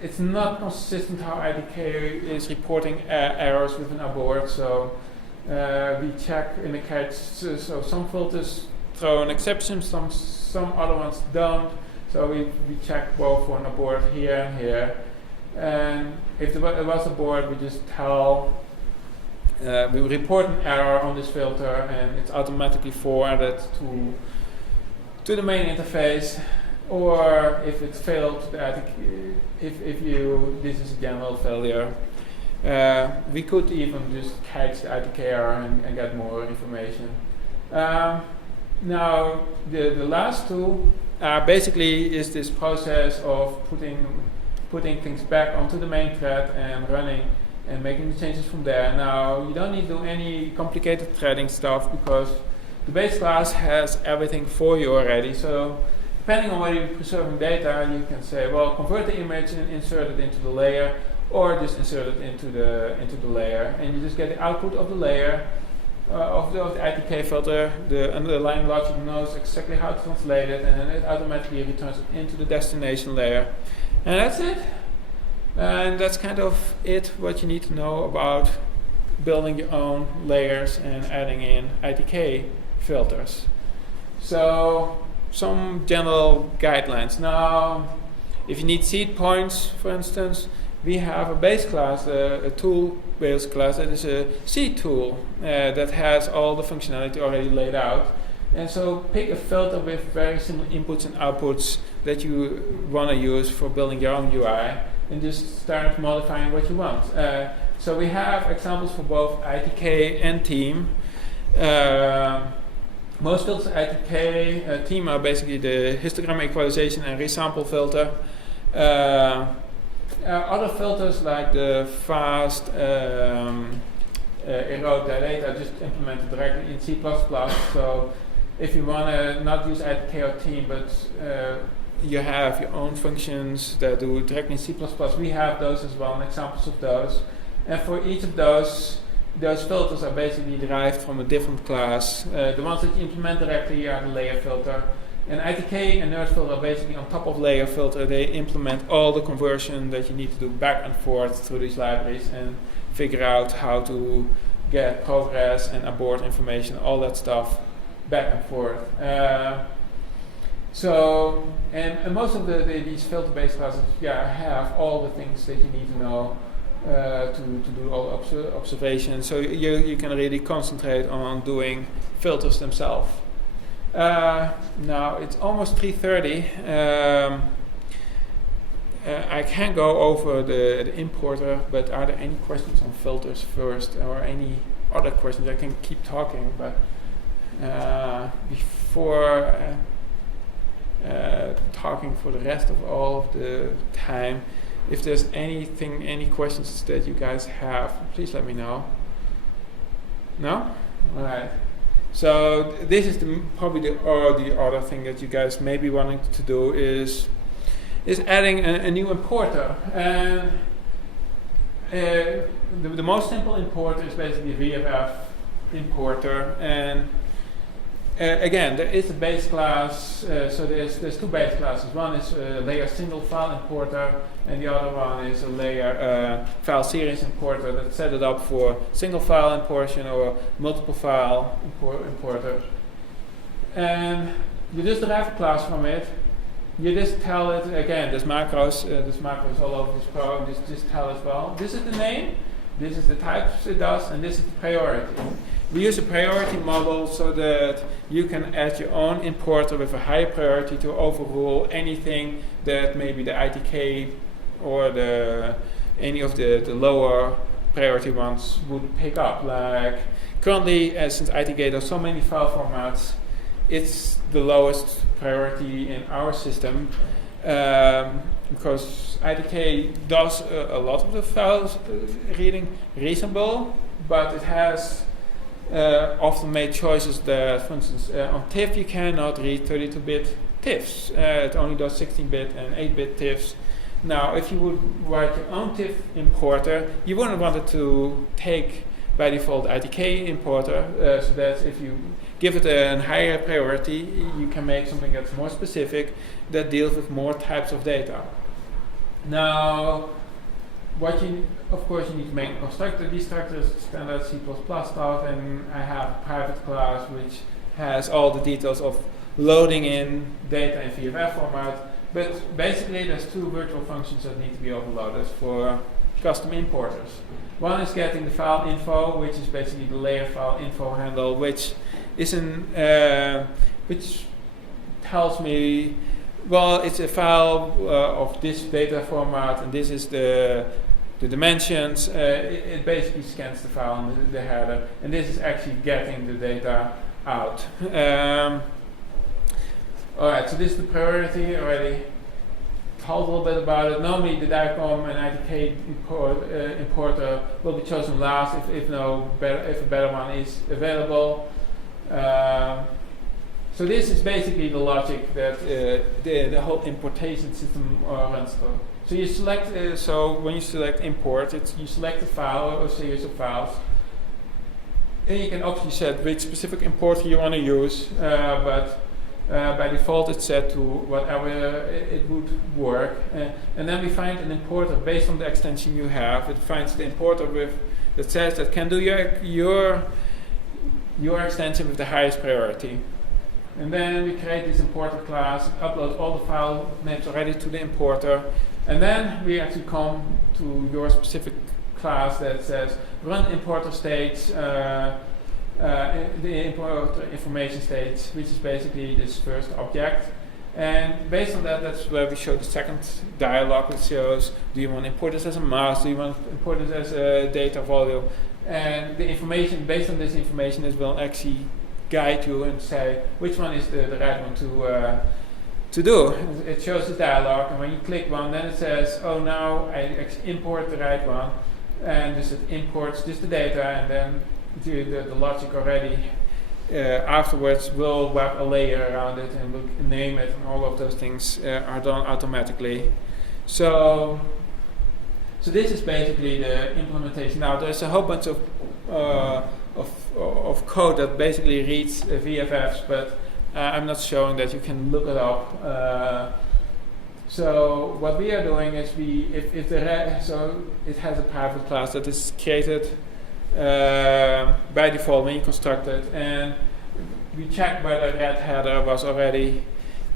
It's not consistent how ITK is reporting errors with an abort, so we check in the catch. So some filters throw an exception, some other ones don't. So we check both for an abort here and here. And if there was a abort, we just tell, we report an error on this filter, and it's automatically forwarded to the main interface. Or if it failed, this is a general failure, we could even just catch the ITK error and get more information. Now, the last 2 basically is this process of putting things back onto the main thread and running and making the changes from there. Now, you don't need to do any complicated threading stuff because the base class has everything for you already. So depending on whether you're preserving data, you can say, well, convert the image and insert it into the layer, or just insert it into the layer, and you just get the output of the layer. of the ITK filter, the underlying logic knows exactly how to translate it, and then it automatically returns it into the destination layer. And that's it. And that's kind of it, what you need to know about building your own layers and adding in ITK filters. So, some general guidelines. Now, if you need seed points, for instance, we have a base class, a tool-based class that is a seed tool that has all the functionality already laid out. And so pick a filter with very simple inputs and outputs that you want to use for building your own UI, and just start modifying what you want. So we have examples for both ITK and team. Most filters ITK, team are basically the histogram equalization and resample filter. Other filters like the fast erode dilate are just implemented directly in C++. So if you want to not use ITK or team, but you have your own functions that do directly in C++, we have those as well, and examples of those. And for each of those filters are basically derived from a different class. The ones that you implement directly are the layer filter. And ITK and nerd filter are basically on top of layer filter. They implement all the conversion that you need to do back and forth through these libraries and figure out how to get progress and abort information, all that stuff back and forth. And most of these filter-based classes have all the things that you need to know to do all observations. So you can really concentrate on doing filters themselves. Now it's almost 3:30. I can go over the importer, but are there any questions on filters first, or any other questions? I can keep talking, but before talking for the rest of all of the time, if there's any questions that you guys have, please let me know. No? All right. So this is probably the other thing that you guys may be wanting to do is adding a new importer. And the most simple importer is basically a VFF importer. And again, there is a base class. So there's two base classes. One is a layer single file importer, and the other one is a layer file series importer that set it up for single file importation or multiple file importer. And you just derive a class from it. You just tell it, again, there's macros all over this program. Just tell it, well, this is the name, this is the types it does, and this is the priority. We use a priority model so that you can add your own importer with a high priority to overrule anything that maybe the ITK or any of the lower priority ones would pick up. Like currently, since ITK does so many file formats, it's the lowest priority in our system because ITK does a lot of the files reading reasonable, but it has often made choices that, for instance, on TIFF you cannot read 32-bit TIFFs. It only does 16-bit and 8-bit TIFFs. Now, if you would write your own TIFF importer, you wouldn't want it to take by default ITK importer, so that if you give it a higher priority, you can make something that's more specific that deals with more types of data. Now, of course, you need to make a constructor. Destructor is standard C++ stuff, and I have a private class which has all the details of loading in data in VFF format. But basically, there's two virtual functions that need to be overloaded for custom importers. One is getting the file info, which is basically the layer file info handle, which tells me, well, it's a file of this data format, and this is the dimensions. It basically scans the file and the header, and this is actually getting the data out. Alright, so this is the priority. Already told a little bit about it. Normally the DICOM and ITK importer will be chosen last if a better one is available. So this is basically the logic that the whole importation system runs through. So you select. So when you select import, you select a file or a series of files, And you can obviously set which specific importer you want to use, but by default it's set to whatever it would work. And then we find an importer based on the extension you have. It finds the importer that says that can do your extension with the highest priority. And then we create this importer class, upload all the file names already to the importer, and then we actually come to your specific class that says run importer states, the importer information states, which is basically this first object. And based on that, that's where we show the second dialog, which shows, do you want to import this as a mass, do you want to import this as a data volume? And the information, based on this information, it will actually guide you and say which one is the right one to do. It shows the dialog, and when you click one, then it says, oh, now I actually import the right one. And this it imports just the data, and then the logic already afterwards will wrap a layer around it and will name it, and all of those things are done automatically. So this is basically the implementation. Now there's a whole bunch of code that basically reads VFFs, but I'm not showing that. You can look it up. So what we are doing is so it has a private class that is created by default when you construct it, and we check whether red header was already.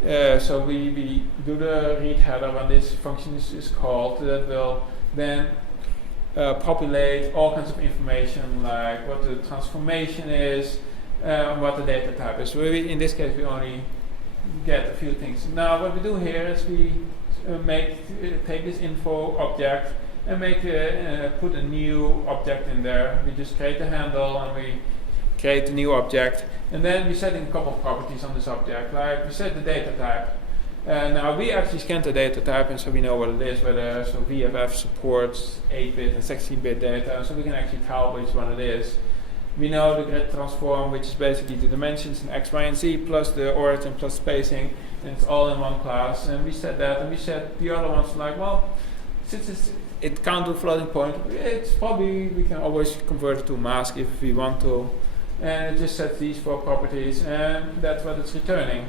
So we do the read header when this function is called. That will then populate all kinds of information like what the transformation is, what the data type is. So in this case, we only get a few things. Now, what we do here is we take this info object and put a new object in there. We just create the handle and we create a new object, and then we set in a couple of properties on this object. Like we set the data type. Now we actually scan the data type, and so we know what it is. Whether so VFF supports 8-bit and 16-bit data, so we can actually tell which one it is. We know the grid transform, which is basically the dimensions in X, Y, and Z plus the origin plus spacing, and it's all in one class. And we set that, and we set the other ones like, well, since it can't do floating point, it's probably we can always convert it to mask if we want to. And it just sets these 4 properties, and that's what it's returning.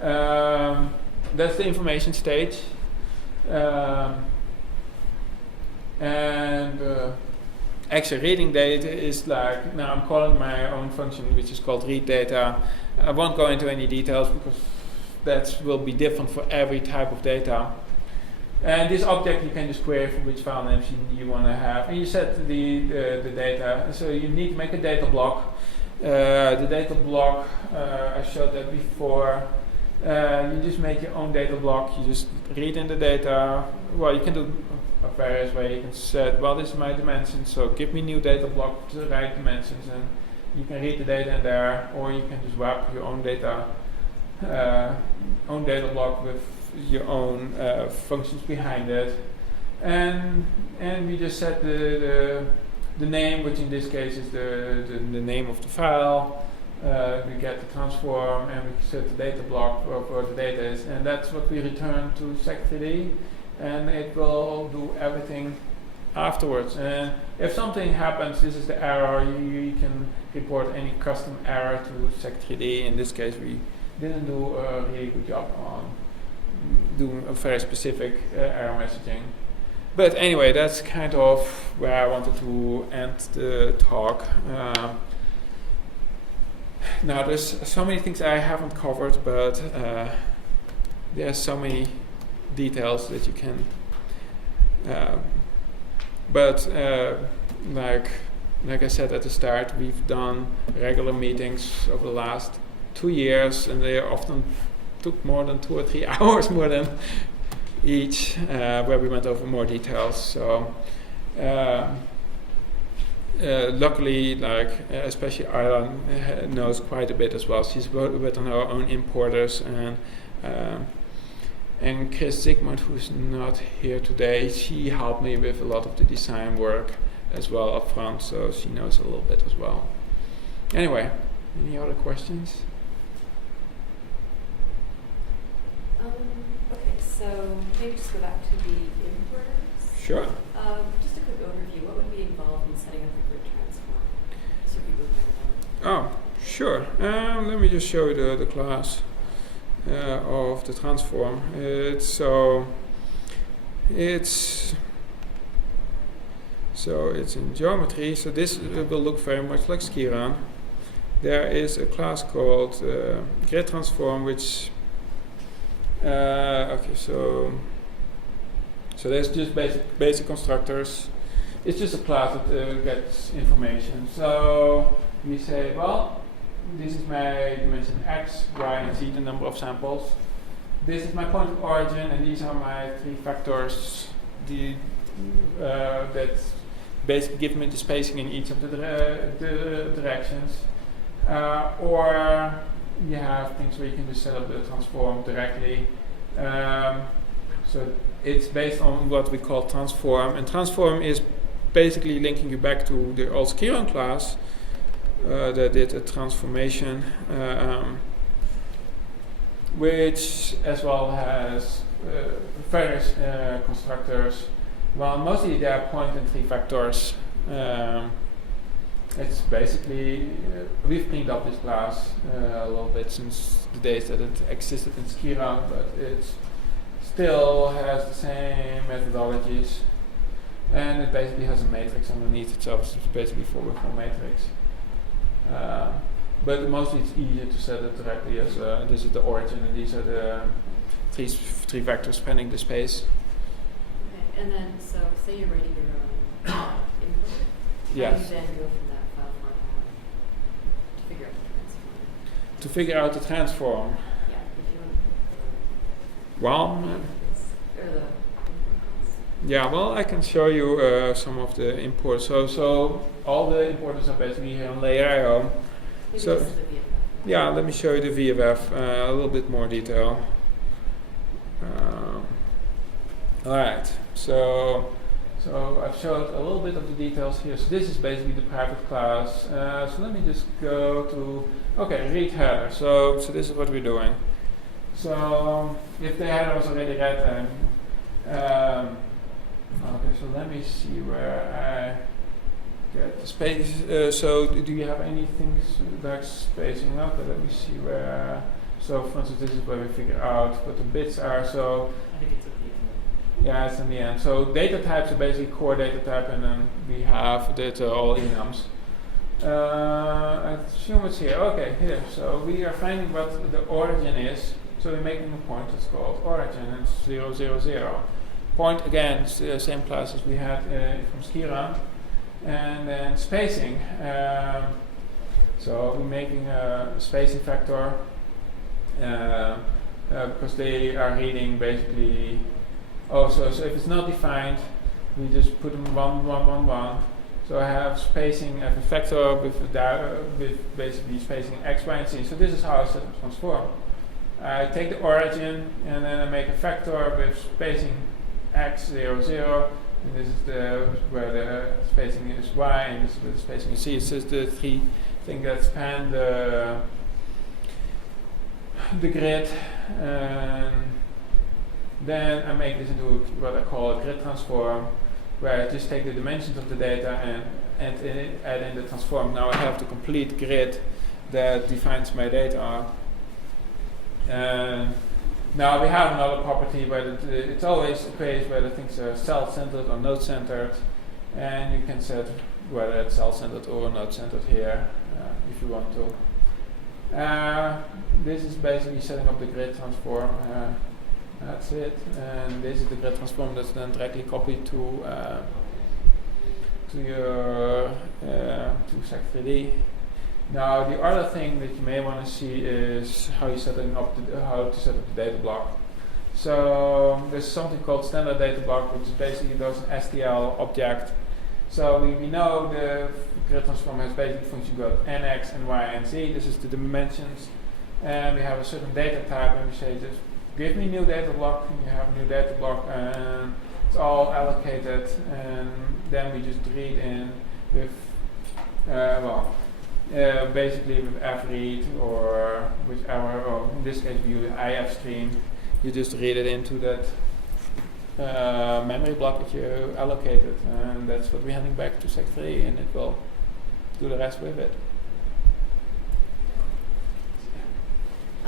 That's the information stage. Actually reading data is like, now I'm calling my own function which is called read data. I won't go into any details because that will be different for every type of data. And this object you can just query for which file names you want to have. And you set the data. So you need to make a data block. The data block, I showed that before. You just make your own data block. You just read in the data. Well, you can do various ways. You can set, well, this is my dimensions, so give me new data block to the right dimensions, and you can read the data in there, or you can just wrap your own data block with your own functions behind it, and we just set the name, which in this case is the name of the file. We get the transform, and we set the data block where the data is, and that's what we return to Seg3D, and it will do everything afterwards. And if something happens, this is the error, you can report any custom error to Seg3D. In this case, we didn't do a really good job on doing a very specific error messaging. But anyway, that's kind of where I wanted to end the talk. Now, there's so many things I haven't covered, but there's so many details that you can. Like I said at the start, we've done regular meetings over the last 2 years, and they often took more than 2 or 3 hours more than each, where we went over more details. So. Luckily, especially Ayla knows quite a bit as well. She's worked on her own importers, and Chris Zygmunt, who's not here today, she helped me with a lot of the design work as well up front, so she knows a little bit as well. Anyway, any other questions? Okay, so maybe just go back to the importers. Sure. Just a quick overview. What would be involved in setting up the grid transform? So if we people who Oh, sure. Let me just show you the class of the transform. It's in geometry. So this will look very much like Skiran. There is a class called grid transform, which so there's just basic constructors. It's just a class that gets information. So we say, well, this is my dimension x, y, and z, the number of samples. This is my point of origin, and these are my three factors that basically give me the spacing in each of the directions. Or you have things where you can just set up the transform directly. So it's based on what we call transform, and transform is basically linking you back to the old Skiran class that did a transformation, which as well has various constructors. Well, mostly they are point and three factors. It's basically, we've cleaned up this class a little bit since the days that it existed in Skiran, but it still has the same methodologies. And it basically has a matrix underneath itself. It's basically 4x4 matrix. But mostly it's easier to set it directly as this is the origin, and these are the three vectors spanning the space. Okay, and then so say you're writing your own input. Yes. How do you then go from that file format to figure out the transform? To figure out the transform. Yeah, if you Well, want. Or the yeah, well, I can show you some of the imports. So all the importers are basically here on layer IO. maybe So this is the VFF. yeah, let me show you the VFF a little bit more detail. All right, so I've showed a little bit of the details here. So this is basically the private class. So let me just go to read header. So this is what we're doing. So if the header was already read, then so let me see where I get the space. So do you have anything like spacing? Okay, let me see where. So for instance, this is where we figure out what the bits are. So I think it's at the end. yeah, it's in the end. So data types are basically core data type, and then we have data all enums. I assume it's here. Okay, here. So we are finding what the origin is. So we're making a point that's called origin, and it's 0, 0, 0. Point again, it's the same class as we had from Skiran. And then spacing. So we're making a spacing factor because they are reading basically. So if it's not defined, we just put them 1, 1, 1, 1. So I have spacing, I have a vector with basically spacing x, y, and z. So this is how I set up transform. I take the origin and then I make a vector with spacing x, 0, 0. And this is where the spacing is y, and this is where the spacing is z. It's just the three things that span the grid. Then I make this into what I call a grid transform, where I just take the dimensions of the data and add in the transform. Now I have the complete grid that defines my data. Now we have another property where it's always a case whether things are cell-centered or node-centered, and you can set whether it's cell-centered or node-centered here if you want to. This is basically setting up the grid transform. That's it, and this is the grid transform that's then directly copied to your Seg3D. Now the other thing that you may want to see is how to set up the data block. So there's something called standard data block, which is basically does an STL object. So we know the grid transform has basic function called nx and y and z. This is the dimensions, and we have a certain data type, and we say just give me a new data block, and you have a new data block, and it's all allocated, and then we just read in with basically with fread or whichever, or in this case we use if stream. You just read it into that memory block that you allocated, and that's what we're handing back to Seg3, and it will do the rest with it.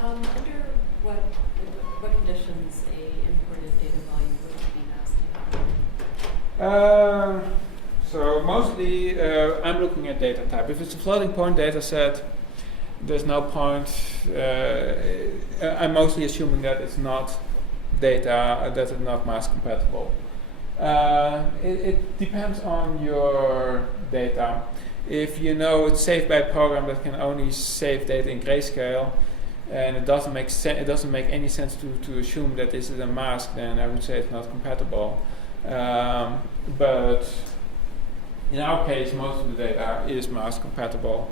Under what conditions a imported data volume would be masking? So mostly I'm looking at data type. If it's a floating point data set, there's no point. I'm mostly assuming that it's not data, that it's not mask compatible. It depends on your data. If you know it's saved by a program that can only save data in grayscale, and it doesn't make any sense to assume that this is a mask, then I would say it's not compatible. But in our case, most of the data is mask compatible.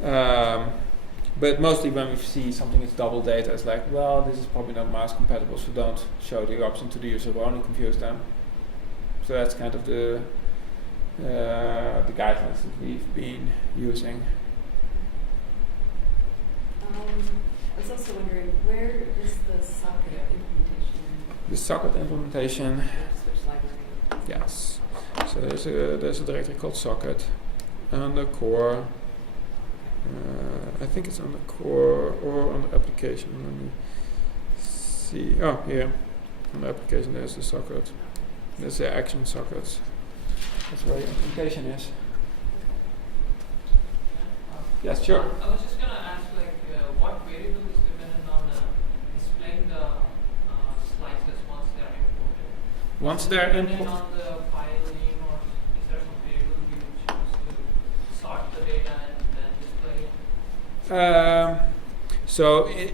But mostly when we see something is double data, it's like, well, this is probably not mask compatible, so don't show the option to the user, we'll only confuse them. So that's kind of the guidelines that we've been using. I was also wondering, where is the socket implementation? The socket implementation. Switch library. Yes. So there's a directory called socket on the core. I think it's on the core or on the application. Let me see. Oh, here. On the application there's the socket. There's the action sockets. That's where the implementation is. Yes, sure. I was just going to ask, what variable is dependent on displaying the slices once they are imported? Once they're dependent imported. on the file name, or is there some variable you choose to sort the data and then display it? So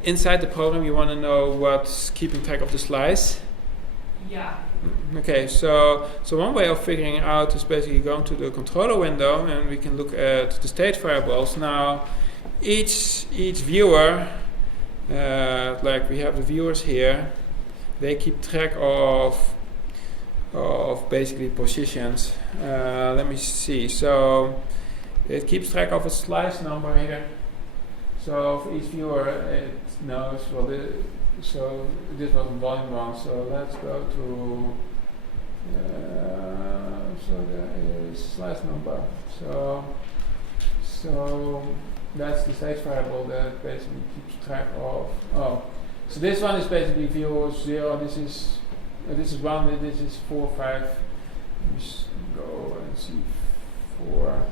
inside the program, you want to know what's keeping track of the slice. Yeah. Okay, so one way of figuring out is basically going to the controller window, and we can look at the state variables. Now, each viewer, like we have the viewers here, they keep track of basically positions. Let me see. So it keeps track of a slice number here. So for each viewer, it knows, well, so this was in volume 1, so let's go to, so there is slice number. So that's the stage variable that basically keeps track of, so this one is basically viewer 0, this is 1, this is 4, 5, let me go and see 4.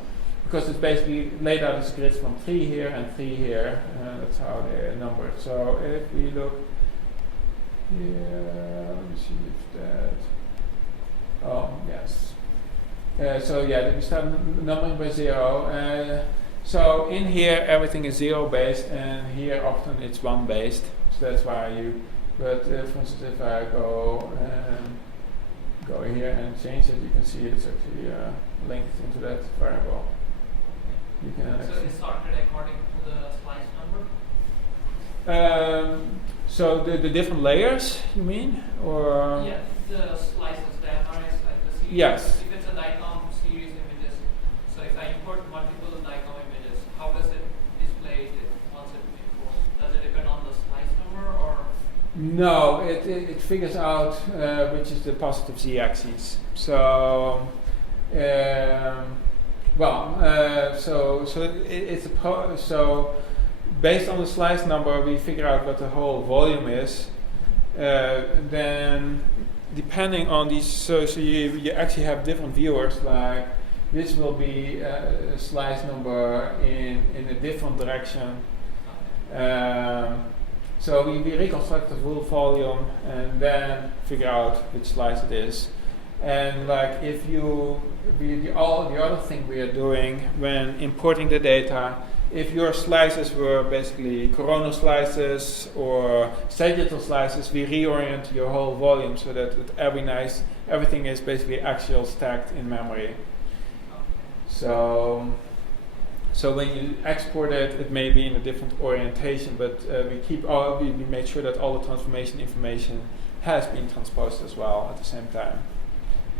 Because it's basically laid out as grids from 3 here and 3 here. That's how they're numbered. So if we look here, let me see if that. Oh, yes. So yeah, we start numbering by 0. So in here everything is 0 based, and here often it's 1 based. So that's why you. But for instance, if I go here and change it, you can see it's actually linked into that variable. You can So it's sorted according to the slice number? So the different layers, you mean? Or Yeah, the slices, the MRS, like the series. Yes. If it's a DICOM series images, so if I import multiple DICOM images, how does it display it once it imports? Does it depend on the slice number, or? No, it figures out which is the positive z-axis. So so based on the slice number, we figure out what the whole volume is. Then, depending on these, so you actually have different viewers. Like this will be a slice number in a different direction. So we reconstruct the full volume and then figure out which slice it is. And like the other thing we are doing when importing the data, if your slices were basically coronal slices or sagittal slices, we reorient your whole volume so that everything is basically axial stacked in memory. So when you export it, it may be in a different orientation, but we made sure that all the transformation information has been transposed as well at the same time.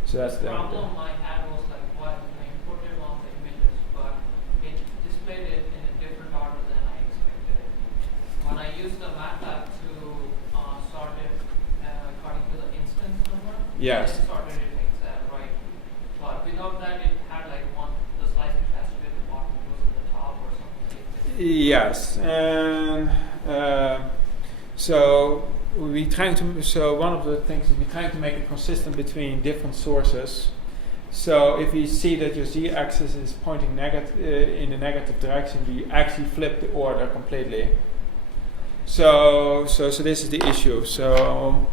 So that's the problem I had was like what I imported one of the images, but it displayed it in a different order than I expected it. When I used the MATLAB to sort it according to the instance number, yes, it sorted it right. But without that, it had like the slice which has to be at the bottom Yes, and so we trying to. So one of the things is we're trying to make it consistent between different sources. So if you see that your z-axis is pointing in the negative direction, we actually flip the order completely. So this is the issue. So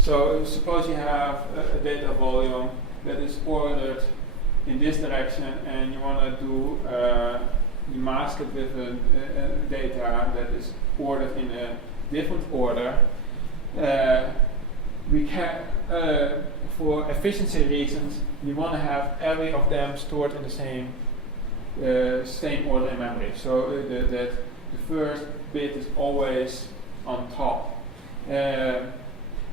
suppose you have a data volume that is ordered in this direction, and you want to do you mask it with a data that is ordered in a different order. We can, for efficiency reasons, we want to have every of them stored in the same order in memory. So that the first bit is always on top.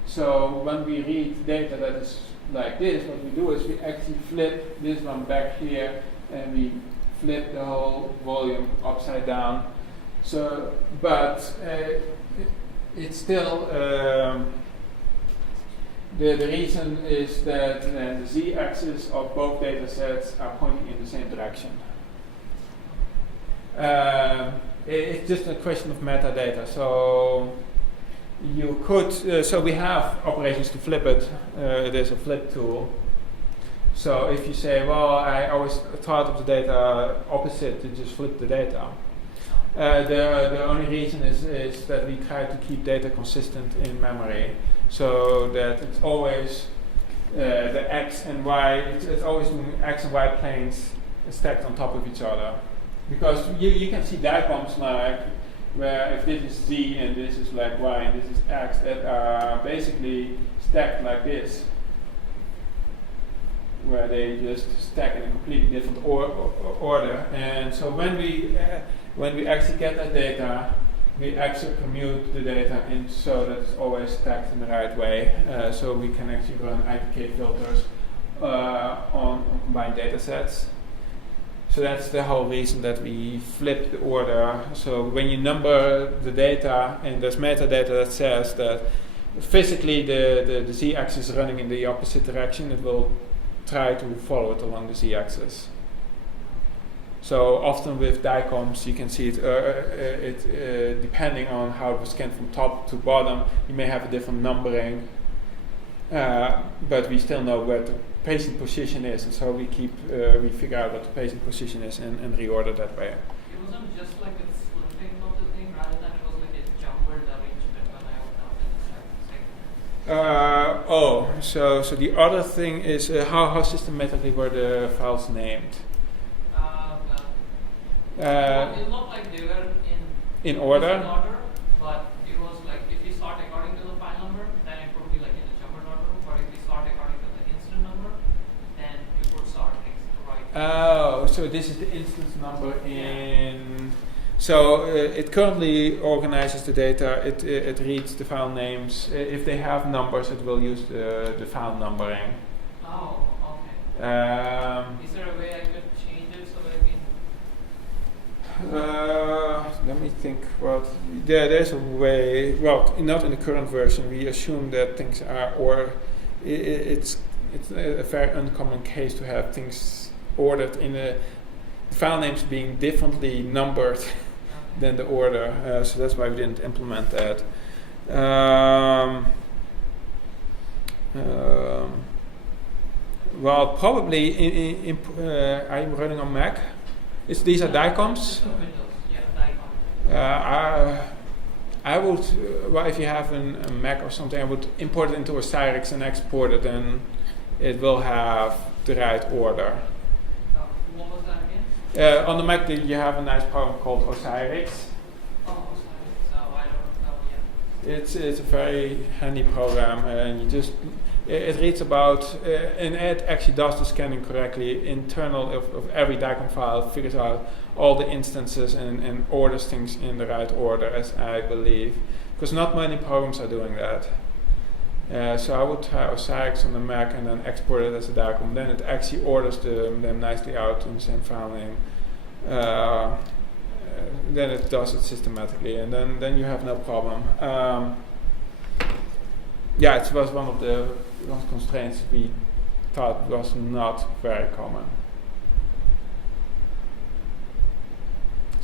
So when we read data that is like this, what we do is we actually flip this one back here, and we flip the whole volume upside down. So, but it's still the reason is that the z-axis of both data sets are pointing in the same direction. It's just a question of metadata. So you could, so we have operations to flip it. There's a flip tool. So if you say, well, I always thought of the data opposite, to just flip the data. The only reason is that we try to keep data consistent in memory, so that it's always the x and y. It's always doing x and y planes stacked on top of each other, because you can see diagrams like where if this is z and this is like y and this is x, that are basically stacked like this, where they just stack in a completely different order. And so when we actually get that data, we actually commute the data in so that it's always stacked in the right way. So we can actually run IPK filters on combined data sets. So that's the whole reason that we flip the order. So when you number the data, and there's metadata that says that physically the z-axis is running in the opposite direction, it will try to follow it along the z-axis. So often with DICOMs, you can see it, depending on how it was scanned from top to bottom, you may have a different numbering, but we still know where the patient position is, and so we figure out what the patient position is and reorder that way. It wasn't just like a splitting of the thing, rather than it was like a jumbled arrangement when I opened the segment. So the other thing is how systematically were the files named? It looked like they were in order, but it was like if you sort according to the file number, then it would be like in a jumbled order. But if you sort according to the instance number, then it would sort things right. Oh, so this is the instance number in. So it currently organizes the data. It reads the file names. If they have numbers, it will use the file numbering. Oh, okay. Is there a way I could change it so that I can? Let me think. Well, there's a way. Well, not in the current version. We assume that things are, or it's a very uncommon case to have things ordered in the file names being differently numbered than the order. So that's why we didn't implement that. Well, probably I'm running on Mac. These are DICOMs. I would, well, if you have a Mac or something, I would import it into Osirix and export it, and it will have the right order. What was that again? On the Mac, you have a nice program called Osirix. Oh, Osirix. So I don't know yet. It's a very handy program, and you just it reads about and it actually does the scanning correctly. Internal of every DICOM file figures out all the instances and orders things in the right order, as I believe, because not many programs are doing that. So I would try Osirix on the Mac and then export it as a DICOM. Then it actually orders them nicely out in the same file name. Then it does it systematically, and then you have no problem. Yeah, it was one of the constraints we thought was not very common.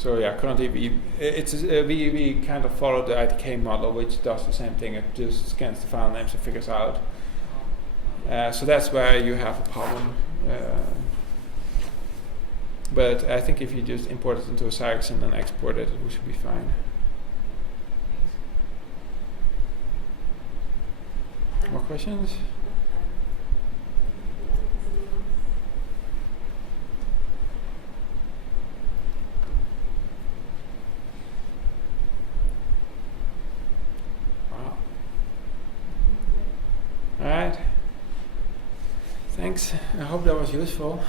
So yeah, currently we kind of follow the ITK model, which does the same thing. It just scans the file names and figures out. So that's where you have a problem. But I think if you just import it into a Seg and then export it, it should be fine. More questions? Wow. All right. Thanks. I hope that was useful.